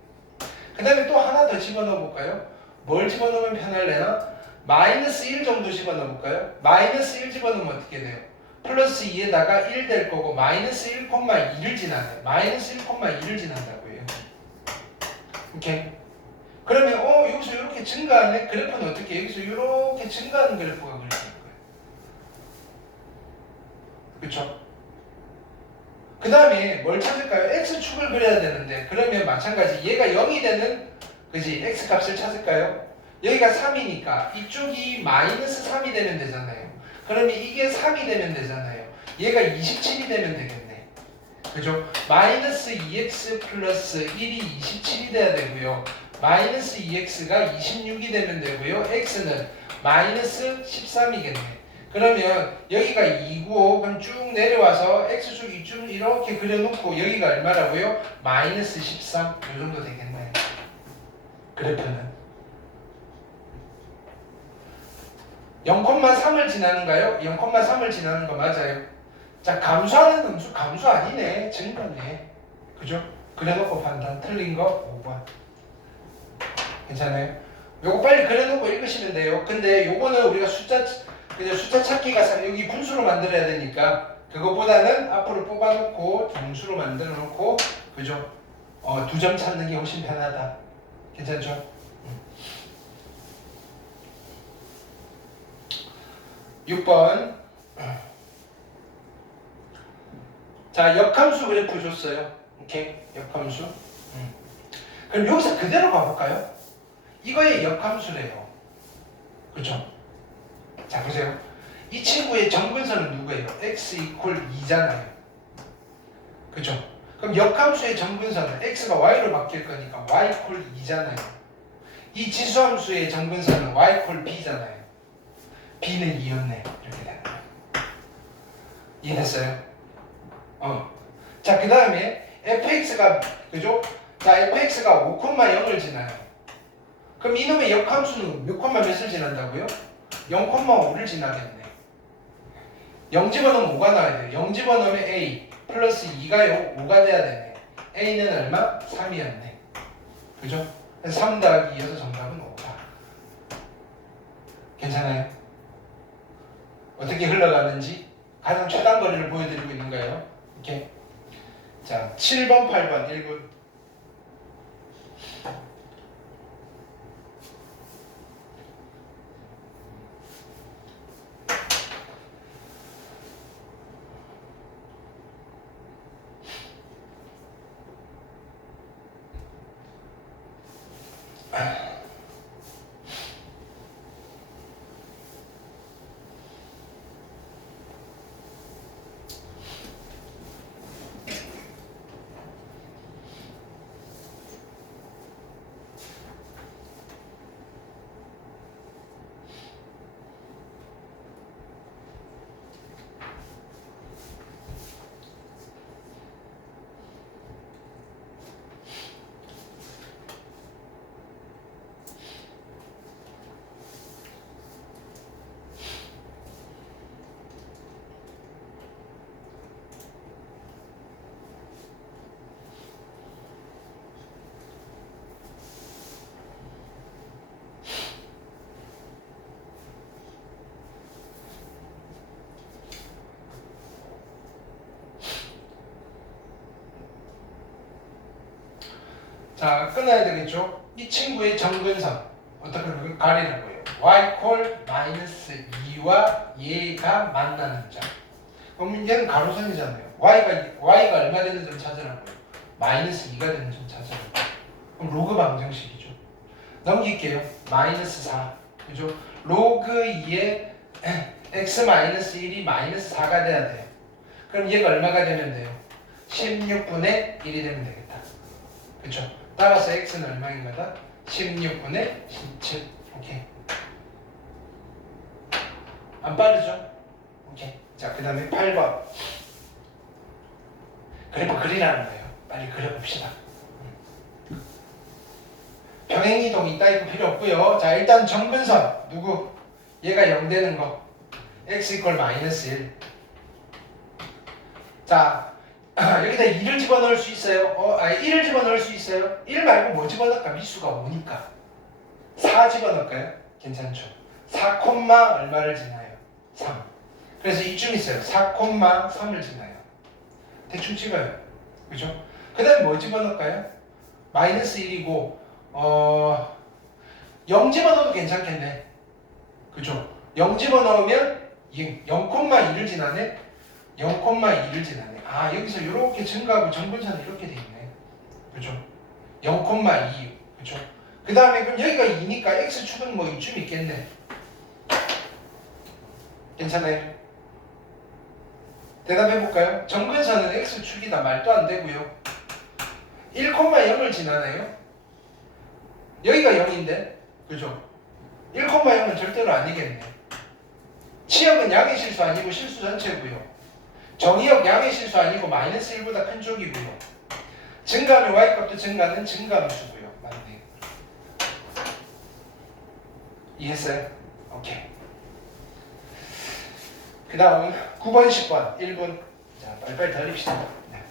그 다음에 또 하나 더 집어넣어 볼까요? 뭘 집어넣으면 편할래나? 마이너스 1 정도 집어넣어 볼까요? 마이너스 1 집어넣으면 어떻게 돼요? 플러스 2에다가 1 될 거고 마이너스 1,2를 지나네. 마이너스 1,2를 지난다고요. 오케이? 그러면 여기서 이렇게 증가하네? 그래프는 어떻게? 여기서 이렇게 증가하는 그래프가 그려지는 거예요. 그쵸? 그 다음에 뭘 찾을까요? x축을 그려야 되는데 그러면 마찬가지 얘가 0이 되는 그지 x값을 찾을까요? 여기가 3이니까 이쪽이 마이너스 3이 되면 되잖아요. 그러면 이게 3이 되면 되잖아요. 얘가 27이 되면 되겠네. 그죠? 마이너스 2x 플러스 1이 27이 돼야 되고요. 마이너스 2x가 26이 되면 되고요. x는 마이너스 13이겠네. 그러면 여기가 2고 그럼 쭉 내려와서 x축 이쯤 이렇게 그려놓고 여기가 얼마라고요? 마이너스 13. 요 정도 되겠네. 그래프는 0,3을 지나는가요? 0,3을 지나는 거 맞아요. 자, 감소하는 함수 감소 아니네. 증가네. 그죠? 그래놓고 판단. 틀린 거 5번. 괜찮아요? 요거 빨리 그려놓고 읽으시면 돼요. 근데 요거는 우리가 그냥 숫자 찾기가 여기 분수로 만들어야 되니까 그거보다는 앞으로 뽑아놓고 정수로 만들어 놓고 그죠? 2점 찾는 게 훨씬 편하다. 괜찮죠? 6번. 자, 역함수 그래프 줬어요. 오케이? 역함수. 그럼 여기서 그대로 가볼까요? 이거의 역함수래요. 그쵸? 자, 보세요. 이 친구의 정근선은 누구예요? x 이퀄 2잖아요. 그쵸? 그럼 역함수의 정근선은 x가 y로 바뀔 거니까 y 이퀄 2잖아요. 이 지수함수의 정근선은 y 이퀄 b잖아요. b는 2였네. 이렇게 되는 거예요. 이해됐어요? 자, 그 다음에 fx가 그죠? 자, fx가 5,0을 지나요. 그럼 이놈의 역함수는 몇 콤마 몇을 지난다고요? 0,5를 지나겠네. 0 집어넣으면 5가 나와야 돼요. 0 집어넣으면 a 플러스 2가요 5가 돼야 되네. a는 얼마? 3이었네. 그죠? 3 더하기 2여서 정답은 5다. 괜찮아요? 어떻게 흘러가는지 가장 최단 거리를 보여드리고 있는 거예요. 이렇게. 자, 7번, 8번, 1분. 자, 끊어야 되겠죠? 이 친구의 정근선 어떻게 가리라고요? y 콜 마이너스 2와 얘가 만나는 점. 그럼 얘는 가로선이잖아요. y가 얼마 되는 점 찾으라고요? 마이너스 2가 되는 점 찾으라고요. 그럼 로그 방정식이죠. 넘길게요. 마이너스 4. 그죠? 로그 2에 x 마이너스 1이 마이너스 4가 돼야 돼요. 그럼 얘가 얼마가 되면 돼요? 16분의 1이 되면 되겠다. 그쵸? 따라서 x는 얼마인 거다? 16분의 17. 오케이. 안 빠르죠? 오케이. 자, 그 다음에 8번. 그래프 그리라는 거예요. 빨리 그려봅시다. 평행이동 이따 있고 필요 없고요. 자, 일단 정근선 누구? 얘가 0 되는 거. x 이퀄 마이너스 1. 자, 여기다 2를 집어넣을 수 있어요? 1을 집어넣을 수 있어요? 1 말고 뭐 집어넣을까? 미수가 5니까 4 집어넣을까요? 괜찮죠? 4, 얼마를 지나요? 3. 그래서 이쯤 있어요. 4,3을 지나요. 대충 찍어요. 그죠? 그 다음에 뭐 집어넣을까요? 마이너스 1이고 0 집어넣어도 괜찮겠네. 그죠? 0 집어넣으면 0,2를 지나네? 0,2를 지나네. 아, 여기서 이렇게 증가하고 정분선이 이렇게 돼 있네. 그죠? 0,2. 그죠? 그 다음에 그럼 여기가 2니까 x축은 뭐 이쯤 있겠네. 괜찮아요? 대답해볼까요? 정근선은 x축이다. 말도 안 되고요. 1,0을 지나나요? 여기가 0인데 그죠? 1,0은 절대로 아니겠네. 치역은 양의 실수 아니고 실수 전체고요. 정의역 양의 실수 아니고 마이너스 1보다 큰 쪽이고요. 증가하면 y값도 증가는 증가함수고요. 맞네. 이해했어요? 오케이. 그 다음 9번 10번 1분. 자 빨리빨리 달립시다. 네.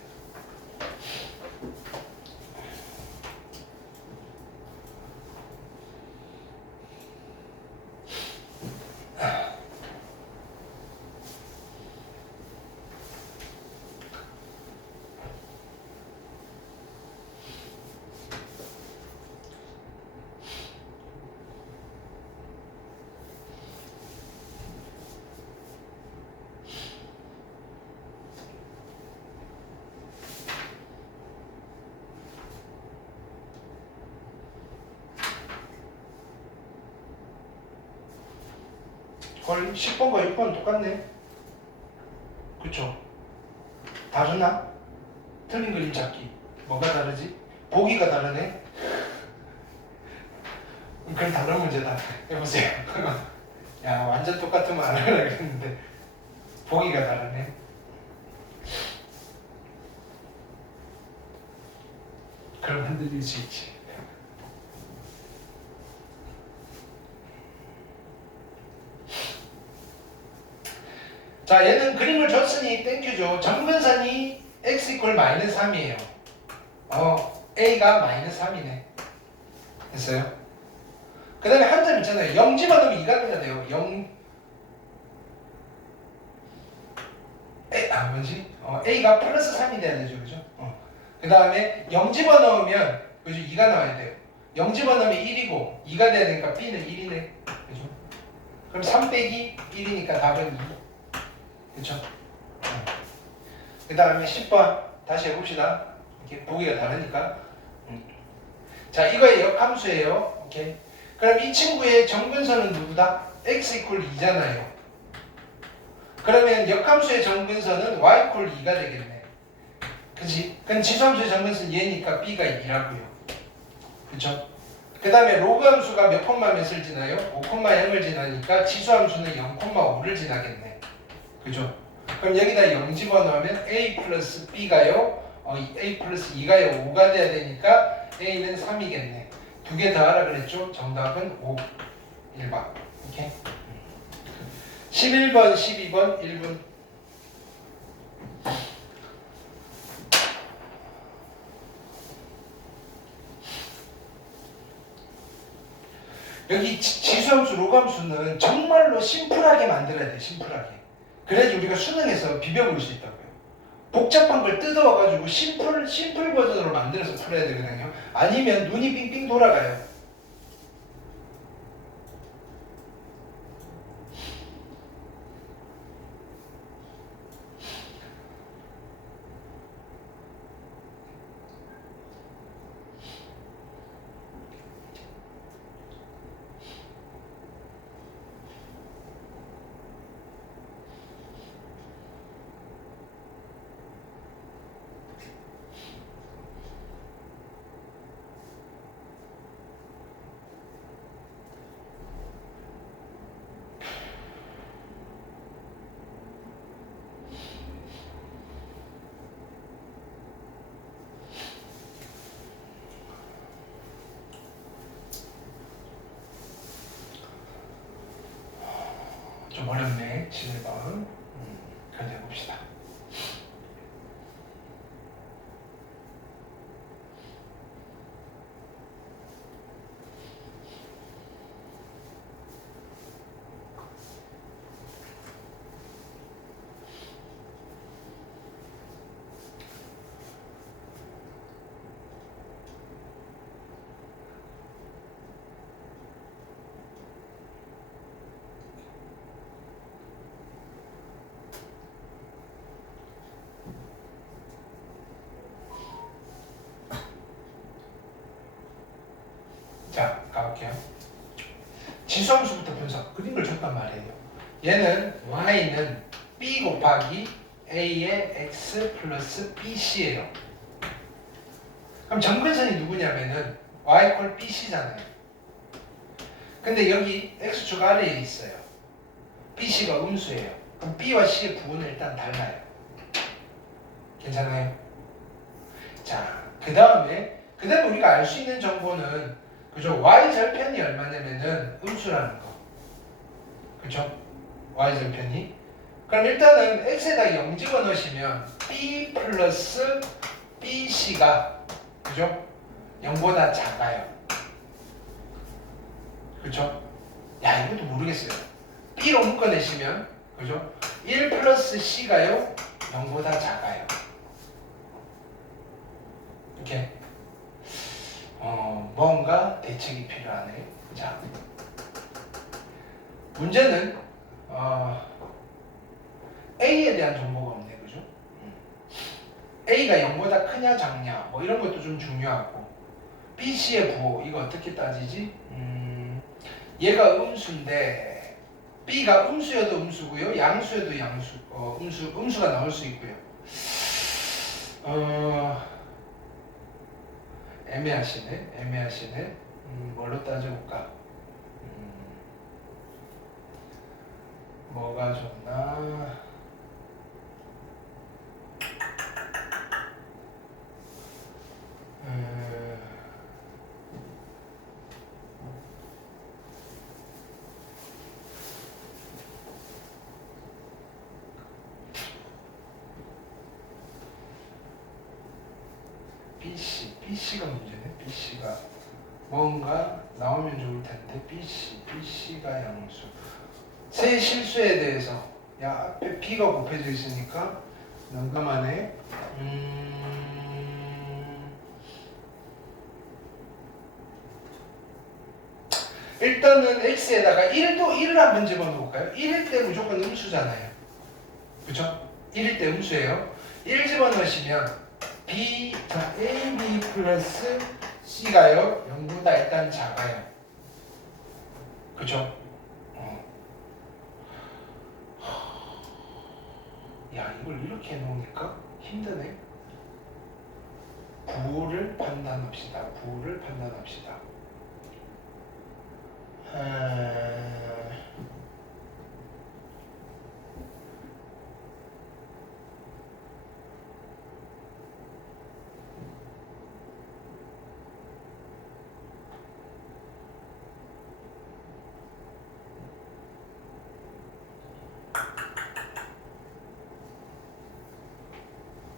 헐 10번과 6번 똑같네. 그쵸? 다르나? 틀린 그림 찾기. 뭐가 다르지? 보기가 다르네? 그건 다른 문제다. 해보세요. 야 완전 똑같으면 안 하려고 했는데 보기가 다르네. 그럼 흔들릴 수 있지. 자 얘는 그림을 줬으니 땡큐죠. 정근선이 x 이퀄 마이너스 3이에요. a가 마이너스 3이네. 됐어요? 그 다음에 한 점 있잖아요. 0 집어넣으면 2가 돼야 돼요. 0 뭐지? a가 플러스 3이 돼야 되죠. 그죠? 그 다음에 0 집어넣으면 그죠? 2가 나와야 돼요. 0 집어넣으면 1이고 2가 돼야 되니까 b는 1이네. 그죠? 그럼 3 빼기 1이니까 답은 2. 그쵸? 그 다음에 10번 다시 해봅시다. 이렇게 보기가 다르니까. 자 이거의 역함수예요. 오케이. 그럼 이 친구의 정근선은 누구다? x 이퀄 2잖아요. 그러면 역함수의 정근선은 y 이퀄 2가 되겠네. 그치? 그럼 지수함수의 정근선 얘니까 b가 2라고요. 그쵸? 그 다음에 로그 함수가 몇 콤마 몇을 지나요? 5,0을 지나니까 지수함수는 0,5를 지나겠네. 그죠? 그럼 여기다 0 집어넣으면 a 플러스 b가요? a 플러스 2가요? 5가 돼야 되니까 a는 3이겠네. 두 개 더하라 그랬죠? 정답은 5. 1번. 오케이? 11번, 12번, 1분. 여기 지수함수, 로그함수는 정말로 심플하게 만들어야 돼. 심플하게. 그래야지 우리가 수능에서 비벼볼 수 있다고요. 복잡한 걸 뜯어와가지고 심플 버전으로 만들어서 풀어야 되거든요. 아니면 눈이 빙빙 돌아가요. 좀 어렵네. 11번. 그래도 해봅시다. 자, 가볼게요. 지수함수부터 분석. 그림을 줬단 말이에요. 얘는 y는 b 곱하기 a의 x 플러스 bc예요. 그럼 정근선이 누구냐면은 y equal bc잖아요. 근데 여기 x축 아래에 있어요. bc가 음수예요. 그럼 b와 c의 부호는 일단 달라요. 괜찮아요? 자, 그 다음에 우리가 알 수 있는 정보는 그죠? y절편이 얼마냐면은 음수라는 거. 그죠? y절편이. 그럼 일단은 x에다 0 집어넣으시면 b 플러스 bc가 그죠? 0보다 작아요. 그죠? 야, 이것도 모르겠어요. b로 묶어내시면 그죠? 1 플러스 c가요 0보다 작아요. 이렇게 뭔가 대책이 필요하네. 자, 문제는 A에 대한 정보가 없네, 그죠? A가 0보다 크냐 작냐 뭐 이런 것도 좀 중요하고 B, C의 부호 이거 어떻게 따지지? 얘가 음수인데 B가 음수여도 음수고요, 양수여도 양수, 음수가 나올 수 있고요. 애매하시네. 뭘로 따져볼까? 뭐가 좋나? BC가 문제네. BC가 뭔가 나오면 좋을 텐데 BC가 양수. 세 실수에 대해서 앞에 B가 곱해져 있으니까 난감하네. 일단은 X에다가 1을 한번 집어넣을까요? 1일 때 무조건 음수잖아요. 그쵸? 1일 때 음수예요. 1 집어넣으시면 A, B 플러스 C가요 0보다 일단 작아요. 그쵸? 야, 이걸 이렇게 해놓으니까 힘드네. 부호를 판단합시다.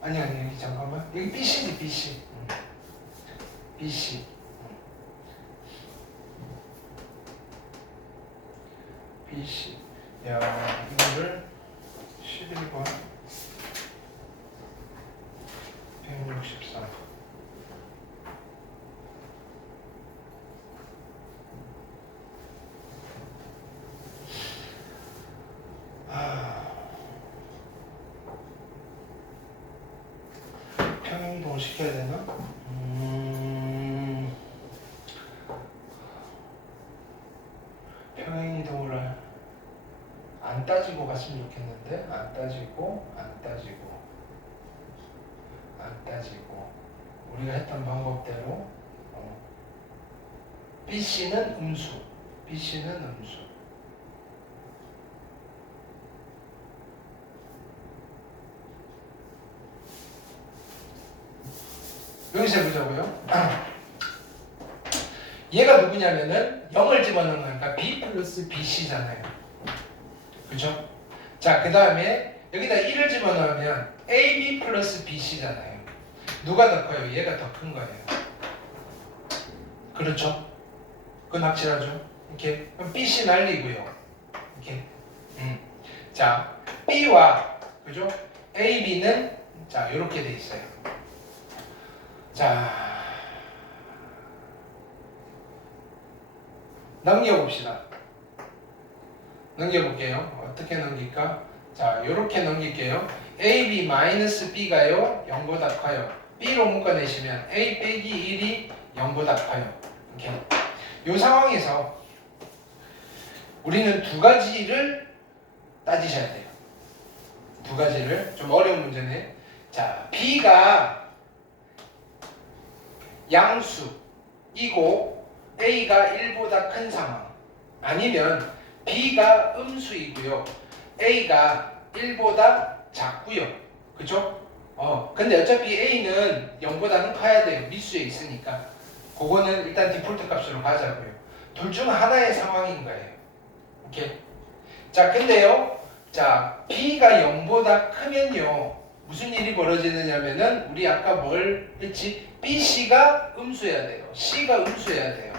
아니 여기 잠깐만, 여기 BC지 BC. 야, 이거를 11번 163. 평행이동을 시켜야 되나? 평행이동을 안 따지고 갔으면 좋겠는데 안 따지고 우리가 했던 방법대로 BC는 음수. 여기서 해보자고요. 얘가 누구냐면은 0을 집어넣는 거니까 B 플러스 BC잖아요. 그죠? 자, 그 다음에 여기다 1을 집어넣으면 AB 플러스 BC잖아요. 누가 더 커요? 얘가 더 큰 거예요. 그렇죠? 그건 확실하죠? 이렇게. 그럼 BC 날리고요. 이렇게. 자, B와, 그죠? AB는, 자, 요렇게 돼 있어요. 자, 넘겨봅시다. 넘겨볼게요. 어떻게 넘길까? 자, 요렇게 넘길게요. AB 마이너스 B가요 0보다 커요. B로 묶어내시면 A 빼기 1이 0보다 커요. 이렇게. 요 상황에서 우리는 두 가지를 따지셔야 돼요. 두 가지를. 좀 어려운 문제네. 자, B가 양수, 이고 A가 1보다 큰 상황 아니면 B가 음수이고요. A가 1보다 작고요. 그죠? 근데 어차피 A는 0보다는 커야 돼요. 미수에 있으니까. 그거는 일단 디폴트 값으로 가자고요. 둘 중 하나의 상황인 거예요. 오케이? 자, 근데요. 자, B가 0보다 크면요. 무슨 일이 벌어지느냐면은 우리 아까 뭘 했지? B, C가 음수여야 돼요. C가 음수여야 돼요.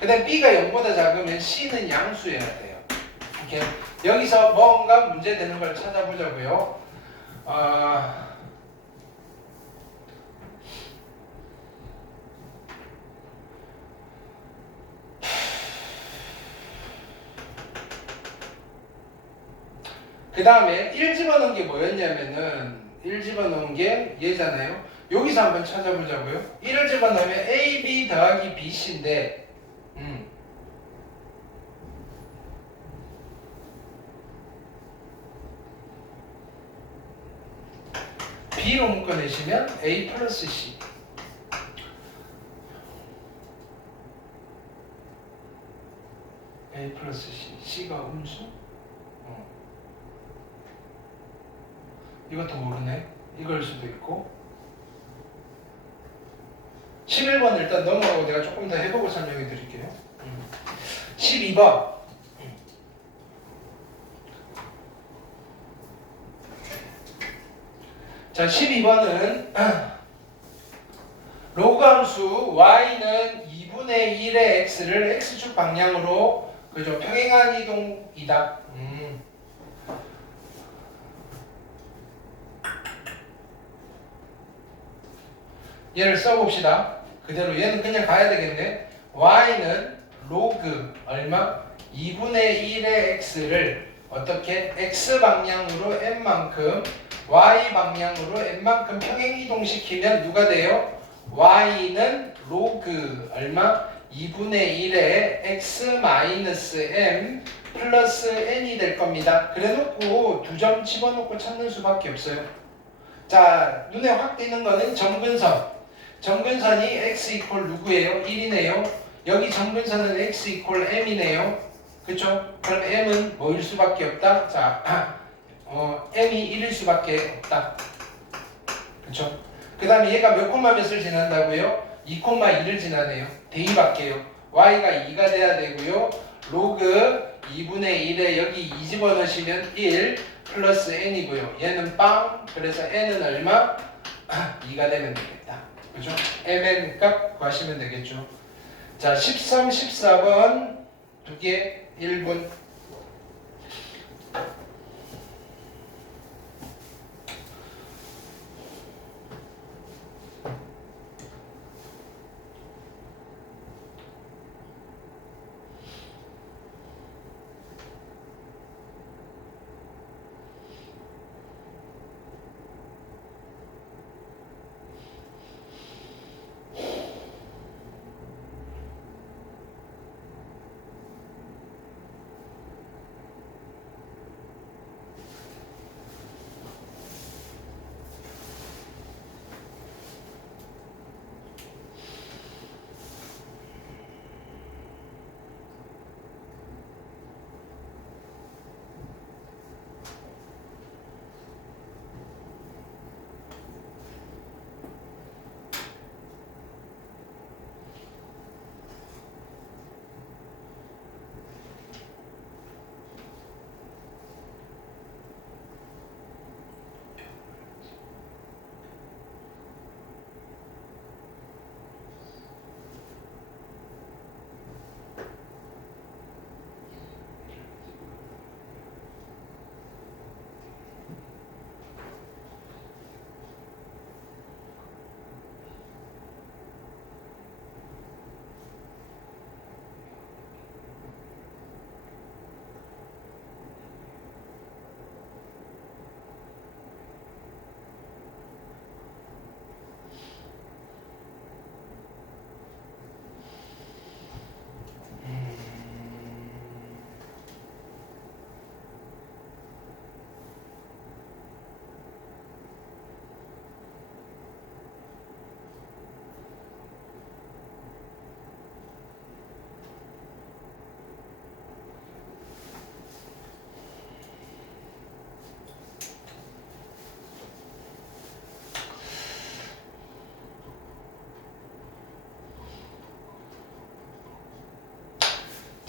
그 다음 B가 0보다 작으면 C는 양수여야 돼요. 오케이? 여기서 뭔가 문제되는 걸 찾아보자고요. 그 다음에 1 집어넣은 게 뭐였냐면은 1 집어넣은 게 얘잖아요. 여기서 한번 찾아보자고요. 1을 집어넣으면 AB 더하기 BC인데 B로 묶어내시면 A 플러스 C A 플러스 C C가 음수? 이것도 모르네. 이걸 수도 있고 11번 일단 넘어가고 내가 조금 더 해보고 설명해 드릴게요. 12번 자 12번은 로그 함수 y는 2분의 1의 x를 x축 방향으로 그죠 평행한 이동이다. 얘를 써봅시다. 그대로 얘는 그냥 가야 되겠네. y는 로그 얼마? 2분의 1의 x를 어떻게? x 방향으로 n만큼 y 방향으로 n만큼 평행 이동시키면 누가 돼요? y는 로그 얼마? 2분의 1의 x 마이너스 m 플러스 n이 될 겁니다. 그래놓고 두 점 집어넣고 찾는 수밖에 없어요. 자, 눈에 확 띄는 거는 점근선. 점근선이 x 이퀄 누구예요? 1이네요. 여기 점근선은 x 이퀄 m이네요. 그쵸? 그럼 m은 뭐일 수밖에 없다? 자, m이 1일 수밖에 없다. 그쵸? 그 다음에 얘가 몇 콤마 몇을 지난다고요? 2,2를 지나네요. 대입할게요. y가 2가 돼야 되고요. 로그 2분의 1에 여기 2 집어넣으시면 1 플러스 n이고요. 얘는 빵. 그래서 n은 얼마? 2가 되면 되겠다. 그죠? mn 값 구하시면 되겠죠. 자, 13, 14번 두 개 1분.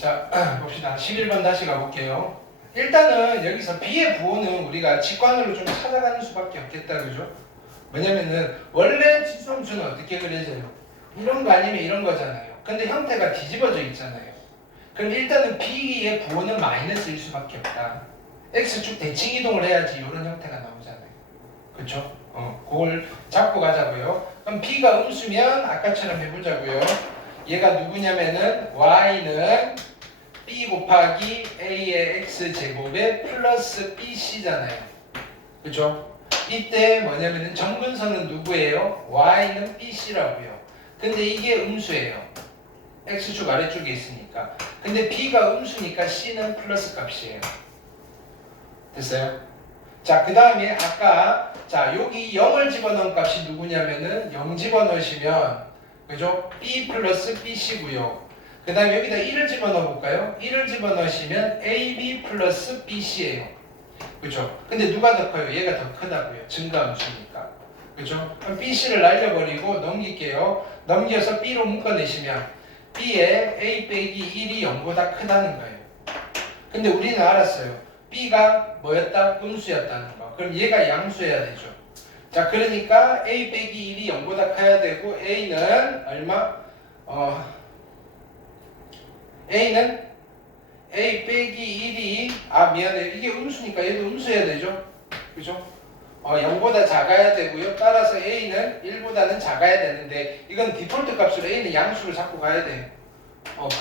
자, 봅시다. 11번 다시 가볼게요. 일단은 여기서 B의 부호는 우리가 직관으로 좀 찾아가는 수밖에 없겠다. 그죠? 왜냐면은 원래 치수함수는 어떻게 그려져요? 이런 거 아니면 이런 거잖아요. 근데 형태가 뒤집어져 있잖아요. 그럼 일단은 B의 부호는 마이너스일 수밖에 없다. X축 대칭 이동을 해야지 이런 형태가 나오잖아요. 그쵸? 그걸 잡고 가자고요. 그럼 B가 음수면 아까처럼 해보자고요. 얘가 누구냐면은 Y는 B 곱하기 A의 X제곱에 플러스 BC잖아요. 그죠? 이때 뭐냐면은 정근선은 누구예요? Y는 BC라고요. 근데 이게 음수예요. X축 아래쪽에 있으니까. 근데 B가 음수니까 C는 플러스 값이에요. 됐어요? 자, 그 다음에 아까 자 여기 0을 집어넣은 값이 누구냐면은 0 집어넣으시면 그죠? B 플러스 BC고요. 그 다음에 여기다 1을 집어넣어 볼까요? 1을 집어넣으시면 AB 플러스 BC예요. 그죠? 근데 누가 더 커요? 얘가 더 크다고요. 증가함수니까. 그죠? 그럼 BC를 날려버리고 넘길게요. 넘겨서 B로 묶어내시면 B의 A 빼기 1이 0보다 크다는 거예요. 근데 우리는 알았어요. B가 뭐였다? 음수였다는 거. 그럼 얘가 양수여야 되죠. 자, 그러니까 A 빼기 1이 0보다 커야 되고 A는 얼마? A는 A 빼기 1이 미안해요. 이게 음수니까 얘도 음수여야 되죠. 그죠? 0보다 작아야 되고요. 따라서 A는 1보다는 작아야 되는데 이건 디폴트 값으로 A는 양수를 잡고 가야 돼요.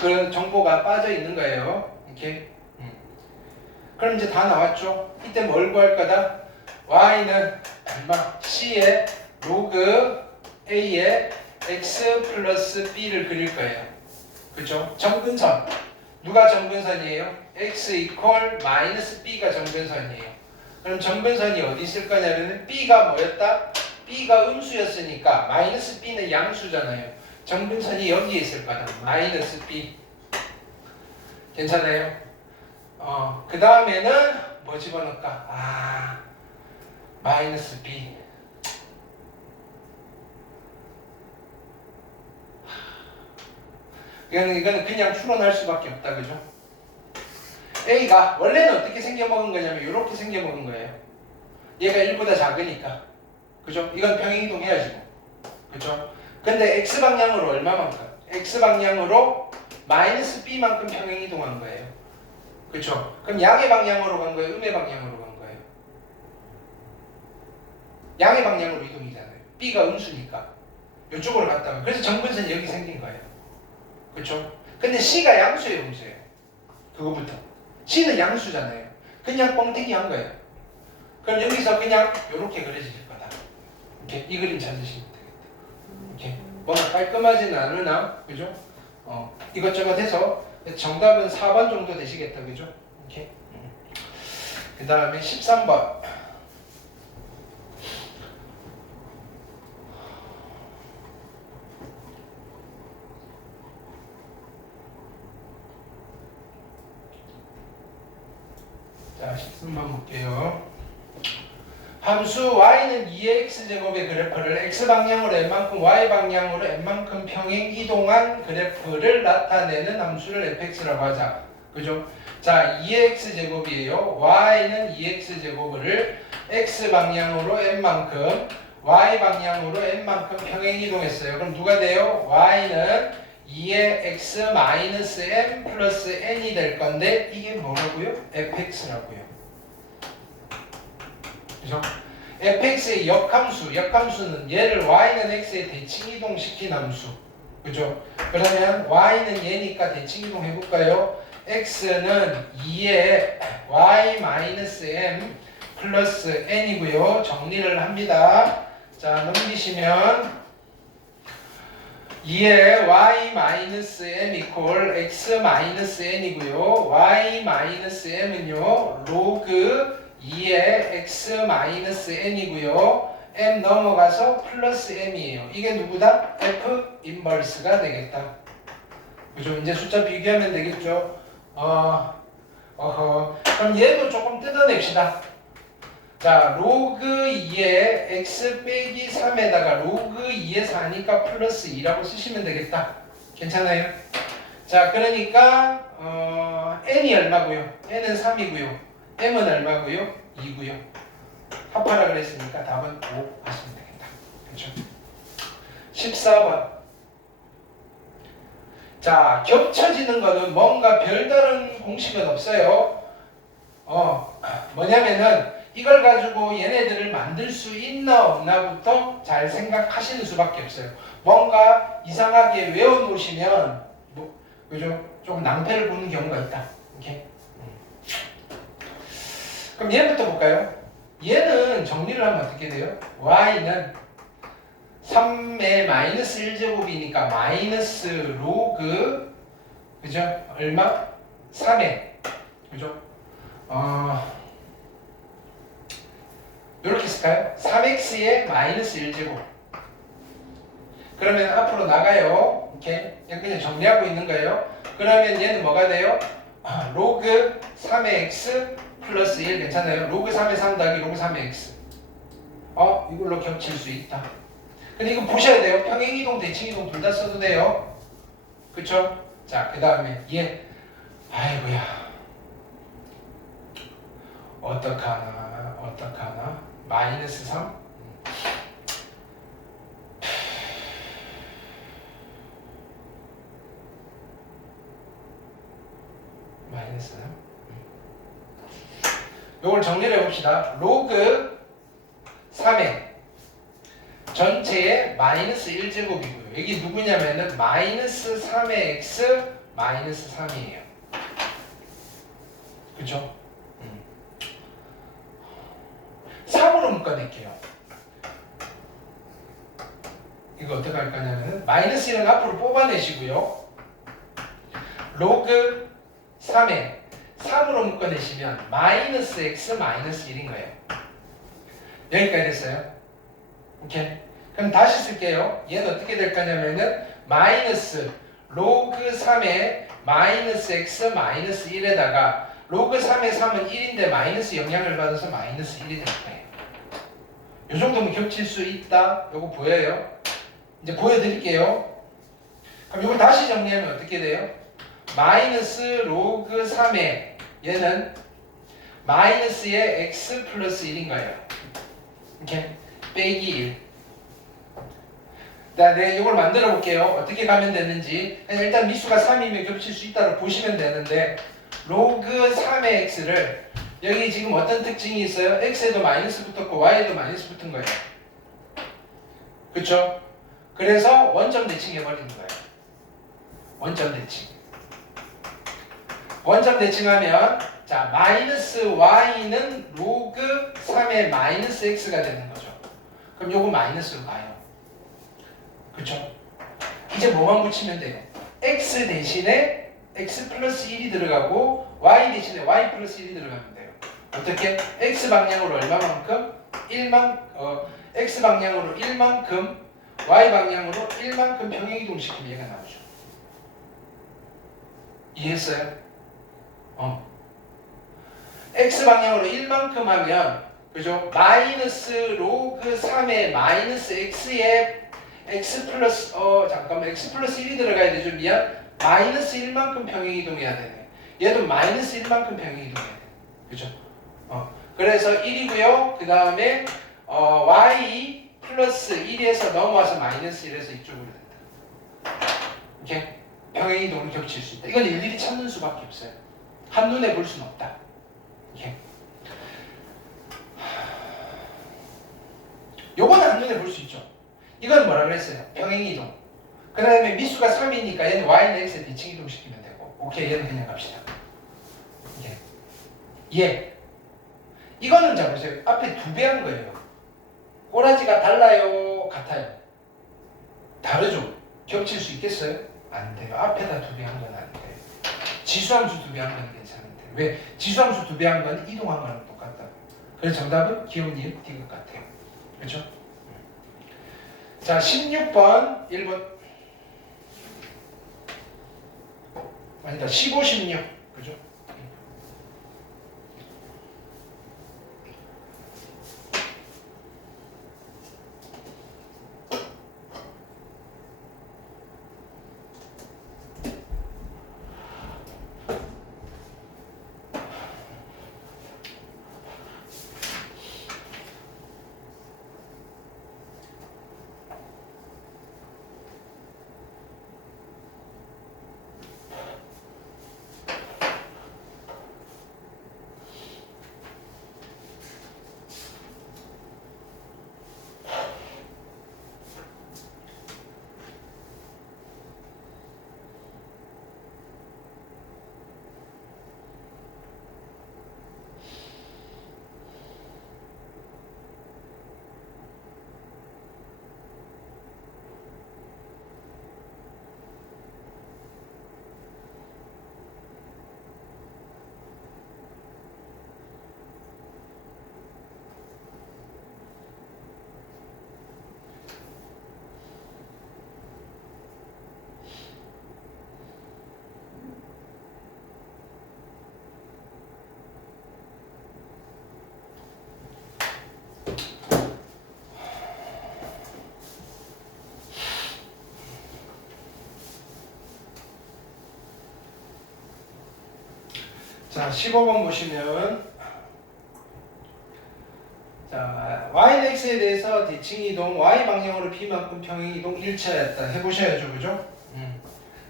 그런 정보가 빠져 있는 거예요. 이렇게. 그럼 이제 다 나왔죠? 이때 뭘 구할 거다? Y는 얼마? C의 로그 A의 X 플러스 B를 그릴 거예요. 그죠? 정근선. 누가 정근선이에요? X 이퀄 마이너스 B가 정근선이에요. 그럼 정근선이 어디 있을 거냐면 B가 뭐였다? B가 음수였으니까 마이너스 B는 양수잖아요. 정근선이 여기에 있을 거다. 마이너스 B. 괜찮아요? 그 다음에는 뭐 집어넣을까? 마이너스 B. 이거는 그냥 추론할 수밖에 없다. 그죠? A가 원래는 어떻게 생겨먹은 거냐면 이렇게 생겨먹은 거예요. 얘가 1보다 작으니까. 그죠? 이건 평행이동 해야지 뭐. 그죠? 근데 X방향으로 얼마만큼? X방향으로 마이너스 B만큼 평행이동한 거예요. 그쵸? 그럼 양의 방향으로 간 거예요? 음의 방향으로 간 거예요? 양의 방향으로 이동이잖아요. B가 음수니까. 이쪽으로 갔다가. 그래서 정근선이 여기 생긴 거예요. 그쵸? 근데 C가 양수예요, 음수예요? 그거부터. C는 양수잖아요. 그냥 뻥튀기 한 거예요. 그럼 여기서 그냥 이렇게 그려질 거다. 이렇게 이 그림 찾으시면 되겠다. 이렇게 뭔가 깔끔하지는 않으나, 그죠? 이것저것 해서 정답은 4번 정도 되시겠다. 그죠? 이렇게. 그 다음에 13번. 자, 13번 볼게요. 함수 y는 2x제곱의 그래프를 x방향으로 n만큼 y방향으로 n만큼 평행 이동한 그래프를 나타내는 함수를 fx라고 하자. 그죠? 자, 2x제곱이에요. y는 2x제곱을 x방향으로 n만큼 y방향으로 n만큼 평행 이동했어요. 그럼 누가 돼요? y는 2의 x 마이너스 m 플러스 n이 될 건데 이게 뭐라고요? fx라고요. 그죠? fx의 역함수는 얘를 y는 x에 대칭 이동시킨 함수. 그죠? 그러면 y는 얘니까 대칭 이동 해볼까요? x는 2의 y-m 플러스 n이고요. 정리를 합니다. 자, 넘기시면 2의 y-m 이퀄 x-n이고요. y-m은요 로그 2의 x-n이고요. m 넘어가서 플러스 m이에요. 이게 누구다? f 인버스가 되겠다. 그죠? 이제 숫자 비교하면 되겠죠? 그럼 얘도 조금 뜯어냅시다. 자, 로그 2의 x 빼기 3에다가 로그 2의 4니까 플러스 2라고 쓰시면 되겠다. 괜찮아요? 자, 그러니까 n이 얼마고요? n은 3이고요. m은 얼마고요? 2고요. 합하라 그랬으니까 답은 5 하시면 되겠다. 그렇죠? 14번. 자, 겹쳐지는 거는 뭔가 별다른 공식은 없어요. 뭐냐면은 이걸 가지고 얘네들을 만들 수 있나 없나부터 잘 생각하시는 수밖에 없어요. 뭔가 이상하게 외워놓으시면 그죠? 좀 낭패를 보는 경우가 있다. 오케이? 그럼 얘부터 볼까요? 얘는 정리를 하면 어떻게 돼요? y는 3의 마이너스 1제곱이니까 마이너스 로그 그죠? 얼마? 3의 그죠? 이렇게 쓸까요? 3x의 마이너스 1제곱 그러면 앞으로 나가요. 이렇게 그냥 정리하고 있는 거예요. 그러면 얘는 뭐가 돼요? 로그 3의 x 플러스 1 괜찮아요? 로그 3의 3 더하기 로그 3의 x 이걸로 겹칠 수 있다. 근데 이거 보셔야 돼요. 평행이동, 대칭이동 둘 다 써도 돼요. 그쵸? 자, 그 다음에 얘 아이고야 어떡하나 마이너스 3 마이너스 3 요걸 정리를 해봅시다. 로그 3의 전체의 마이너스 1제곱이고요. 여기 누구냐면은 마이너스 3의 x 마이너스 3이에요. 그죠? 3으로 묶어낼게요. 이거 어떻게 할 거냐면은 마이너스 1은 앞으로 뽑아내시고요. 로그 3에 3으로 묶어내시면 마이너스 x 마이너스 1인 거예요. 여기까지 됐어요. 오케이. 그럼 다시 쓸게요. 얘는 어떻게 될 거냐면은 마이너스 로그 3에 마이너스 x 마이너스 1에다가 로그 3의 3은 1인데 마이너스 영향을 받아서 마이너스 1이 될 거예요. 이 정도면 겹칠 수 있다. 요거 보여요? 이제 보여드릴게요. 그럼 이거 다시 정리하면 어떻게 돼요? 마이너스 로그 3에 얘는 마이너스의 x 플러스 1인 거예요. 이렇게 빼기 1. 자, 네, 이걸 만들어 볼게요. 어떻게 가면 되는지. 일단 미수가 3이면 겹칠 수 있다고 보시면 되는데 로그 3의 x를 여기 지금 어떤 특징이 있어요? x에도 마이너스 붙었고 y에도 마이너스 붙은 거예요. 그쵸? 그래서 원점 대칭 해버리는 거예요. 원점 대칭. 원점 대칭하면 자 마이너스 y는 로그 3의 마이너스 x가 되는 거죠. 그럼 요거 마이너스로 가요. 그쵸? 이제 뭐만 붙이면 돼요? x 대신에 x 플러스 1이 들어가고 y 대신에 y 플러스 1이 들어가면 돼요. 어떻게? x 방향으로 얼마만큼? x 방향으로 1만큼 y 방향으로 1만큼 평행이동 시키면 얘가 나오죠. 이해했어요? x 방향으로 1만큼 하면 그죠? 마이너스 로그 3의 마이너스 x에 x 플러스 잠깐만 x 플러스 1이 들어가야 되죠. 미안. 마이너스 1만큼 평행이동해야 되네. 얘도 마이너스 1만큼 평행이동해야 돼. 그죠? 그래서 1이고요. 그 다음에 y 플러스 1에서 넘어와서 마이너스 1에서 이쪽으로 된다. 이렇게 평행이동을 겹칠 수 있다. 이건 일일이 찾는 수밖에 없어요. 한눈에 볼 수는 없다. 이렇게. 요거는 한눈에 볼 수 있죠. 이건 뭐라 그랬어요? 평행이동. 그 다음에 미수가 3이니까 얘는 y는 x에 대칭이동 시키면 되고 오케이 얘는 그냥 갑시다. 예. 이거는 자 보세요. 앞에 2배 한 거예요. 꼬라지가 달라요? 같아요? 다르죠? 겹칠 수 있겠어요? 안 돼요. 앞에다 2배 한 건 안 돼요. 지수함수 2배 한 건 괜찮은데 왜? 지수함수 2배 한 건 이동한 거랑 똑같다고. 그래서 정답은 기호님 D것 같아요. 그렇죠? 자 16번 1번 아니다 15, 16 그죠? 자, 15번 보시면 자, y는 x에 대해서 대칭 이동, y 방향으로 b만큼 평행 이동 일체였다. 해보셔야죠, 그죠?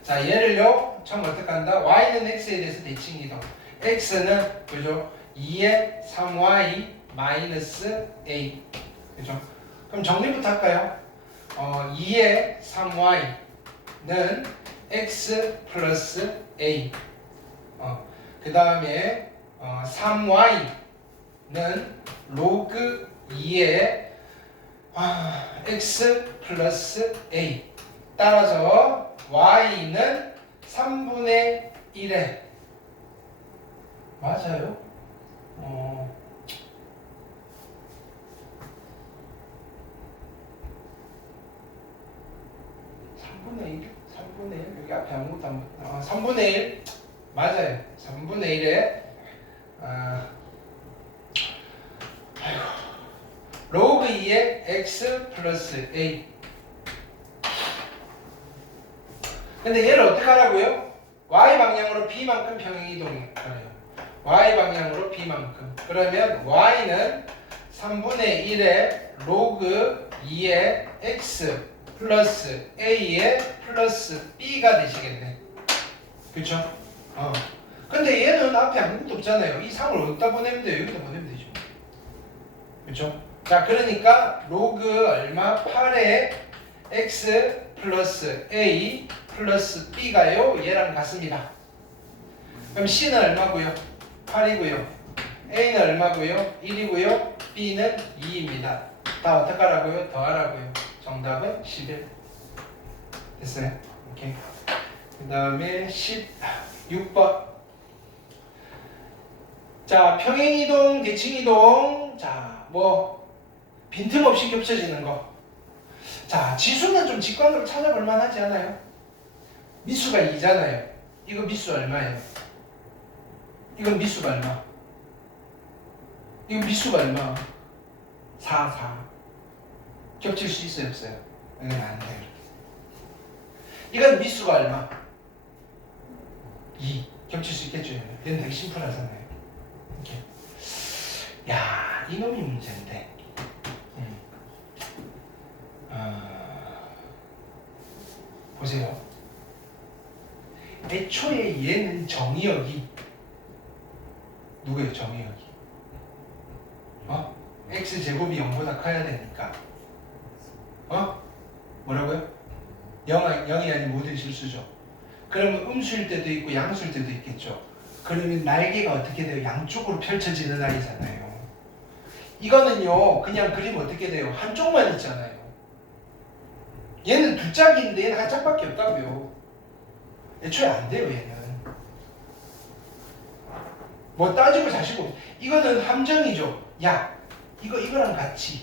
자, 얘를요, 처음 어떻게 한다? y는 x에 대해서 대칭 이동. x는 그죠? 2의 3y 마이너스 a. 그죠? 그럼 정리부터 할까요? 2의 3y는 x 플러스 a. 그 다음에 3y는 로그 2의 x 플러스 a. 따라서 y는 3분의 1에 맞아요? 3분의 1? 3분의 1? 여기 앞에 아무것도 안 3분의 1? 맞아요. 3분의 1에 로그 2의 x 플러스 a. 근데 얘를 어떻게 하라고요? y 방향으로 b만큼 평행 이동해요. y 방향으로 b만큼. 그러면 y는 3분의 1의 로그 2의 x 플러스 a의 플러스 b가 되시겠네. 그쵸? 근데 얘는 앞에 아무것도 없잖아요. 이 3을 어디다 보내면 돼요? 여기다 보내면 되죠. 그쵸? 자, 그러니까 로그 얼마? 8의 x 플러스 a 플러스 b가요? 얘랑 같습니다. 그럼 c는 얼마고요? 8이고요. a는 얼마고요? 1이고요. b는 2입니다. 다 어떻게 하라고요? 더하라고요. 정답은 11. 됐어요? 오케이. 그 다음에 16번. 자, 평행이동, 대칭이동. 자, 빈틈없이 겹쳐지는 거. 자, 지수는 좀 직관으로 찾아볼 만하지 않아요? 미수가 2잖아요. 이거 미수 얼마예요? 이건 미수가 얼마? 이건 미수가 얼마? 4. 겹칠 수 있어요, 없어요? 이건 안 돼요. 이건 미수가 얼마? 2. 겹칠 수 있겠죠? 얘는 되게 심플하잖아요. 이렇게. 야, 이놈이 문제인데. 보세요. 애초에 얘는 정의역이 누구예요? 정의역이 x제곱이 0보다 커야 되니까 뭐라고요? 0이 아닌 모든 실수죠. 그러면 음수일 때도 있고 양수일 때도 있겠죠. 그러면 날개가 어떻게 돼요? 양쪽으로 펼쳐지는 아이잖아요. 이거는요, 그냥 그림 어떻게 돼요? 한쪽만 있잖아요. 얘는 두 짝인데 얘는 한 짝밖에 없다고요. 애초에 안 돼요, 얘는. 뭐 따지고 자시고. 이거는 함정이죠. 야, 이거랑 같이.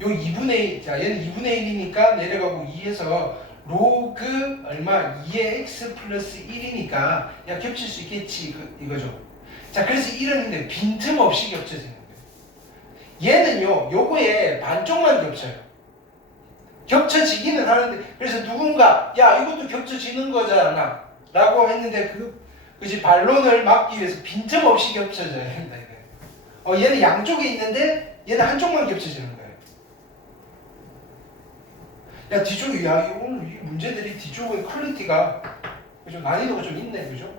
요 2분의 1, 자, 얘는 2분의 1이니까 내려가고 2에서 로그 얼마? 2의 x 플러스 1이니까 야, 겹칠 수 있겠지. 이거죠. 자, 그래서 이러는데 빈틈없이 겹쳐지는 거예요. 얘는요, 요거에 반쪽만 겹쳐요. 겹쳐지기는 하는데, 그래서 누군가, 야, 이것도 겹쳐지는 거잖아. 라고 했는데, 그치, 반론을 막기 위해서 빈틈없이 겹쳐져야 된다. 얘는 양쪽에 있는데, 얘는 한쪽만 겹쳐지는 거예요. 야, 뒤쪽에, 오늘 이 문제들이 뒤쪽의 퀄리티가, 그죠? 난이도가 좀 있네, 그죠?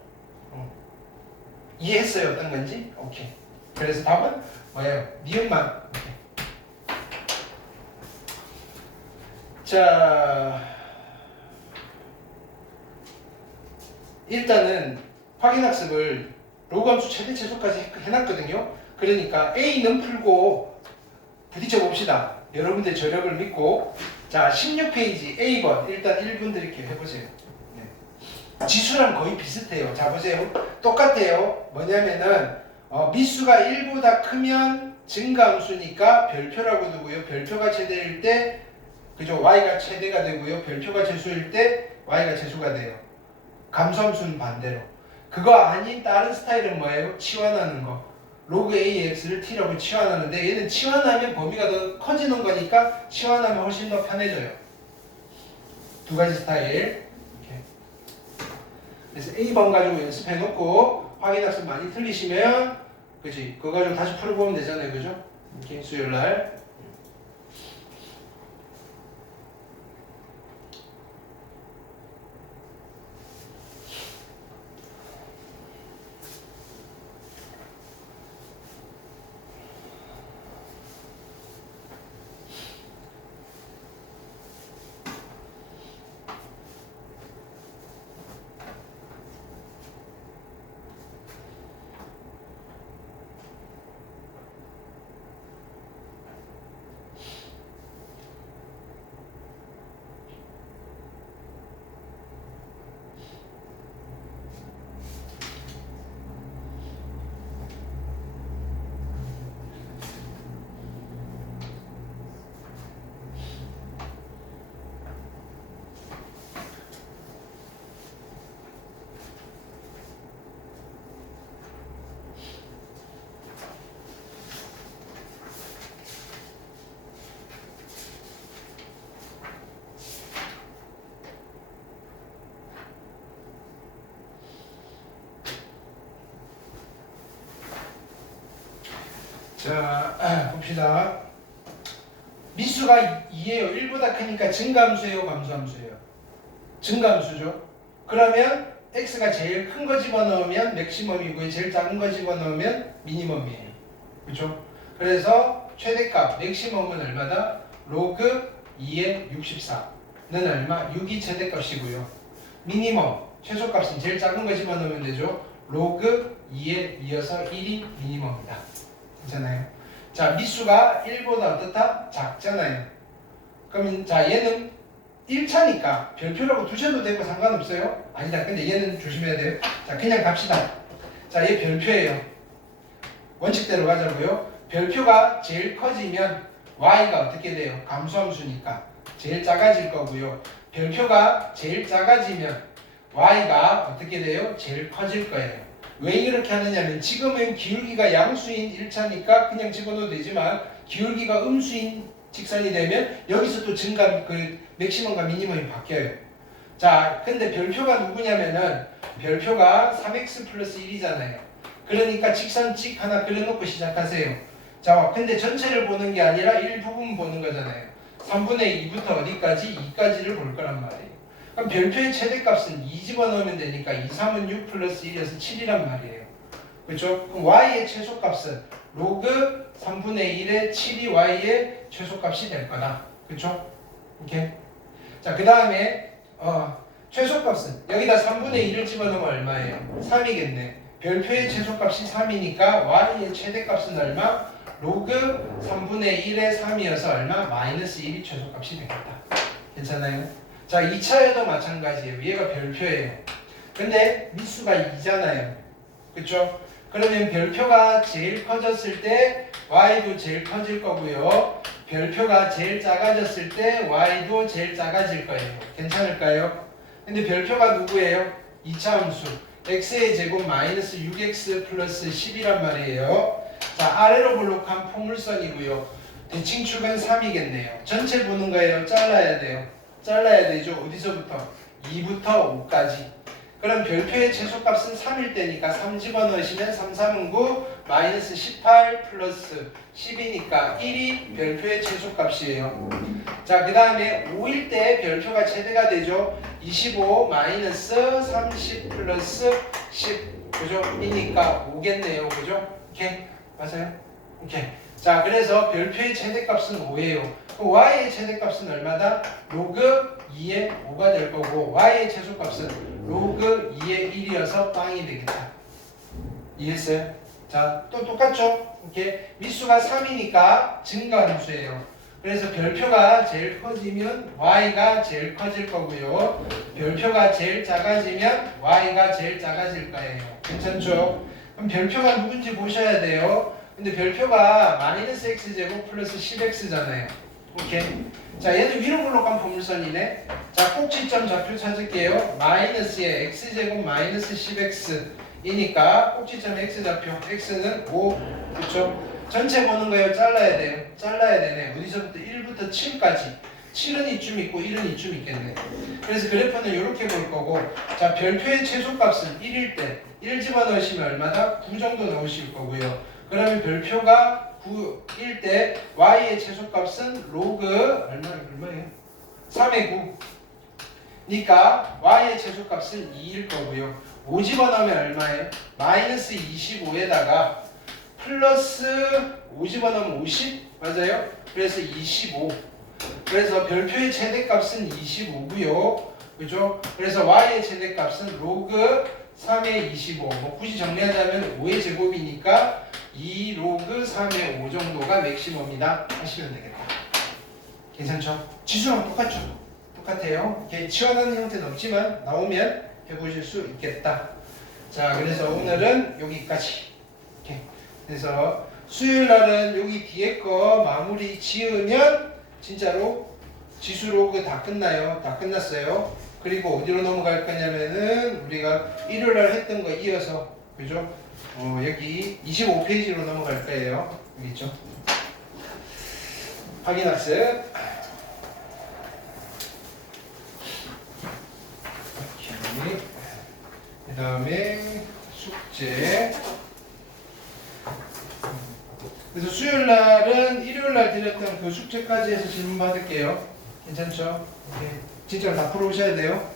이해했어요, 어떤 건지? 오케이. 그래서 답은 뭐예요? 니은만. 오케이. 자, 일단은 확인학습을 로그함수 최대 최소까지 해놨거든요. 그러니까 A는 풀고 부딪혀 봅시다. 여러분들 저력을 믿고. 자, 16페이지 A번 일단 1분 드릴게요. 해보세요. 네. 지수랑 거의 비슷해요. 자, 보세요. 똑같아요. 뭐냐면은 미수가 1보다 크면 증가함수니까 별표라고 두고요. 별표가 최대일 때 그죠? y가 최대가 되고요. 별표가 제수일 때 y가 제수가 돼요. 감소함수는 반대로. 그거 아닌 다른 스타일은 뭐예요? 치환하는 거. 로그 AX를 T라고 치환하는데 얘는 치환하면 범위가 더 커지는 거니까 치환하면 훨씬 더 편해져요. 두 가지 스타일. 이렇게. 그래서 A번 가지고 연습해 놓고 확인 학습 많이 틀리시면 그지? 그거 가지고 다시 풀어보면 되잖아요. 그죠? 이렇게 수요일날. 자, 봅시다. 미수가 2예요. 1보다 크니까 증가함수예요, 감소함수예요? 증가함수죠. 그러면 x가 제일 큰 거 집어넣으면 맥시멈이고 제일 작은 거 집어넣으면 미니멈이에요. 그렇죠? 그래서 최대값 맥시멈은 얼마다? 로그 2의 64는 얼마? 6이 최대값이고요. 미니멈 최소값은 제일 작은 거 집어넣으면 되죠. 로그 2에 이어서 1이 미니멈이다. 괜찮아요? 자, 미수가 1보다 어떻다? 작잖아요. 그러면 자, 얘는 1차니까 별표라고 두셔도 되고 상관없어요. 아니다. 근데 얘는 조심해야 돼요. 자, 그냥 갑시다. 자, 얘 별표예요. 원칙대로 가자고요. 별표가 제일 커지면 y가 어떻게 돼요? 감소함수니까 제일 작아질 거고요. 별표가 제일 작아지면 y가 어떻게 돼요? 제일 커질 거예요. 왜 이렇게 하느냐면 지금은 기울기가 양수인 1차니까 그냥 집어넣어도 되지만 기울기가 음수인 직선이 되면 여기서 또 증가 그 맥시멈과 미니멈이 바뀌어요. 자, 근데 별표가 누구냐면은 별표가 3x 플러스 1이잖아요. 그러니까 직선 찍 하나 그려놓고 시작하세요. 자, 근데 전체를 보는 게 아니라 일부분 보는 거잖아요. 3분의 2부터 어디까지? 2까지를 볼 거란 말이에요. 그럼 별표의 최대값은 2 집어넣으면 되니까 2, 3은 6 플러스 1이어서 7이란 말이에요. 그렇죠? 그럼 y의 최소값은 로그 3분의 1의 7이 y의 최소값이 될 거다. 그렇죠? 오케이. 자, 그 다음에 최소값은 여기다 3분의 1을 집어넣으면 얼마예요? 3이겠네. 별표의 최소값이 3이니까 y의 최대값은 얼마? 로그 3분의 1의 3이어서 얼마? 마이너스 1이 최소값이 되겠다. 괜찮아요? 자, 2차에도 마찬가지예요. 얘가 별표예요. 근데 미수가 2잖아요. 그쵸? 그러면 별표가 제일 커졌을 때 y도 제일 커질 거고요. 별표가 제일 작아졌을 때 y도 제일 작아질 거예요. 괜찮을까요? 근데 별표가 누구예요? 2차 함수. x의 제곱 마이너스 6x 플러스 10이란 말이에요. 자, 아래로 볼록한 포물선이고요. 대칭축은 3이겠네요. 전체 보는 거예요. 잘라야 돼요. 잘라야 되죠. 어디서부터? 2부터 5까지. 그럼 별표의 최소값은 3일 때니까 3 집어넣으시면 3, 3은 9, 마이너스 18 플러스 10이니까 1이 별표의 최소값이에요. 자, 그 다음에 5일 때 별표가 최대가 되죠. 25 마이너스 30 플러스 10 그죠? 이니까 5겠네요. 그죠? 오케이? 맞아요? 오케이. 자, 그래서 별표의 최대값은 5예요. 그럼 y의 최대값은 얼마다? 로그 2의 5가 될 거고 y의 최소값은 로그 2의 1이어서 빵이 되겠다. 이해했어요? 자, 또 똑같죠? 이렇게 미수가 3이니까 증가함수예요. 그래서 별표가 제일 커지면 y가 제일 커질 거고요. 별표가 제일 작아지면 y가 제일 작아질 거예요. 괜찮죠? 그럼 별표가 누군지 보셔야 돼요. 근데 별표가 마이너스 x제곱 플러스 10x잖아요. 오케이. 자, 얘는 위로 볼록한 포물선이네. 자, 꼭지점 좌표 찾을게요. 마이너스의 x제곱 마이너스 10x이니까 꼭지점 x좌표 x는 5. 그쵸? 전체 보는 거예요. 잘라야 돼요. 잘라야 되네. 어디서부터 1부터 7까지. 7은 이쯤 있고 1은 이쯤 있겠네. 그래서 그래프는 이렇게 볼 거고, 자 별표의 최소값은 1일 때 1 집어넣으시면 얼마다? 9 정도 넣으실 거고요. 그러면 별표가 9일 때 y의 최소값은 로그 얼마예요? 3의 9. 그러니까 y의 최소값은 2일 거고요. 5 집어넣으면 얼마예요? 마이너스 25에다가 플러스 5 집어넣으면 50? 맞아요? 그래서 25. 그래서 별표의 최대값은 25고요. 그죠? 그래서 y의 최대값은 로그 3의 25. 뭐 굳이 정리하자면 5의 제곱이니까 2 로그 3의 5 정도가 맥시멈이다 하시면 되겠다. 괜찮죠? 지수랑 똑같죠? 똑같아요. 이렇게 치환하는 형태는 없지만 나오면 해보실 수 있겠다. 자, 그래서 오늘은 여기까지. 이렇게. 그래서 수요일 날은 여기 뒤에 거 마무리 지으면 진짜로 지수 로그 다 끝나요. 다 끝났어요. 그리고 어디로 넘어갈 거냐면은 우리가 일요일 날 했던 거 이어서, 그죠? 여기 25페이지로 넘어갈 거예요. 여기 있죠? 확인학습. 그 다음에 숙제. 그래서 수요일 날은 일요일 날 드렸던 그 숙제까지 해서 질문 받을게요. 괜찮죠? 네. 진짜로 다 풀어오셔야 돼요.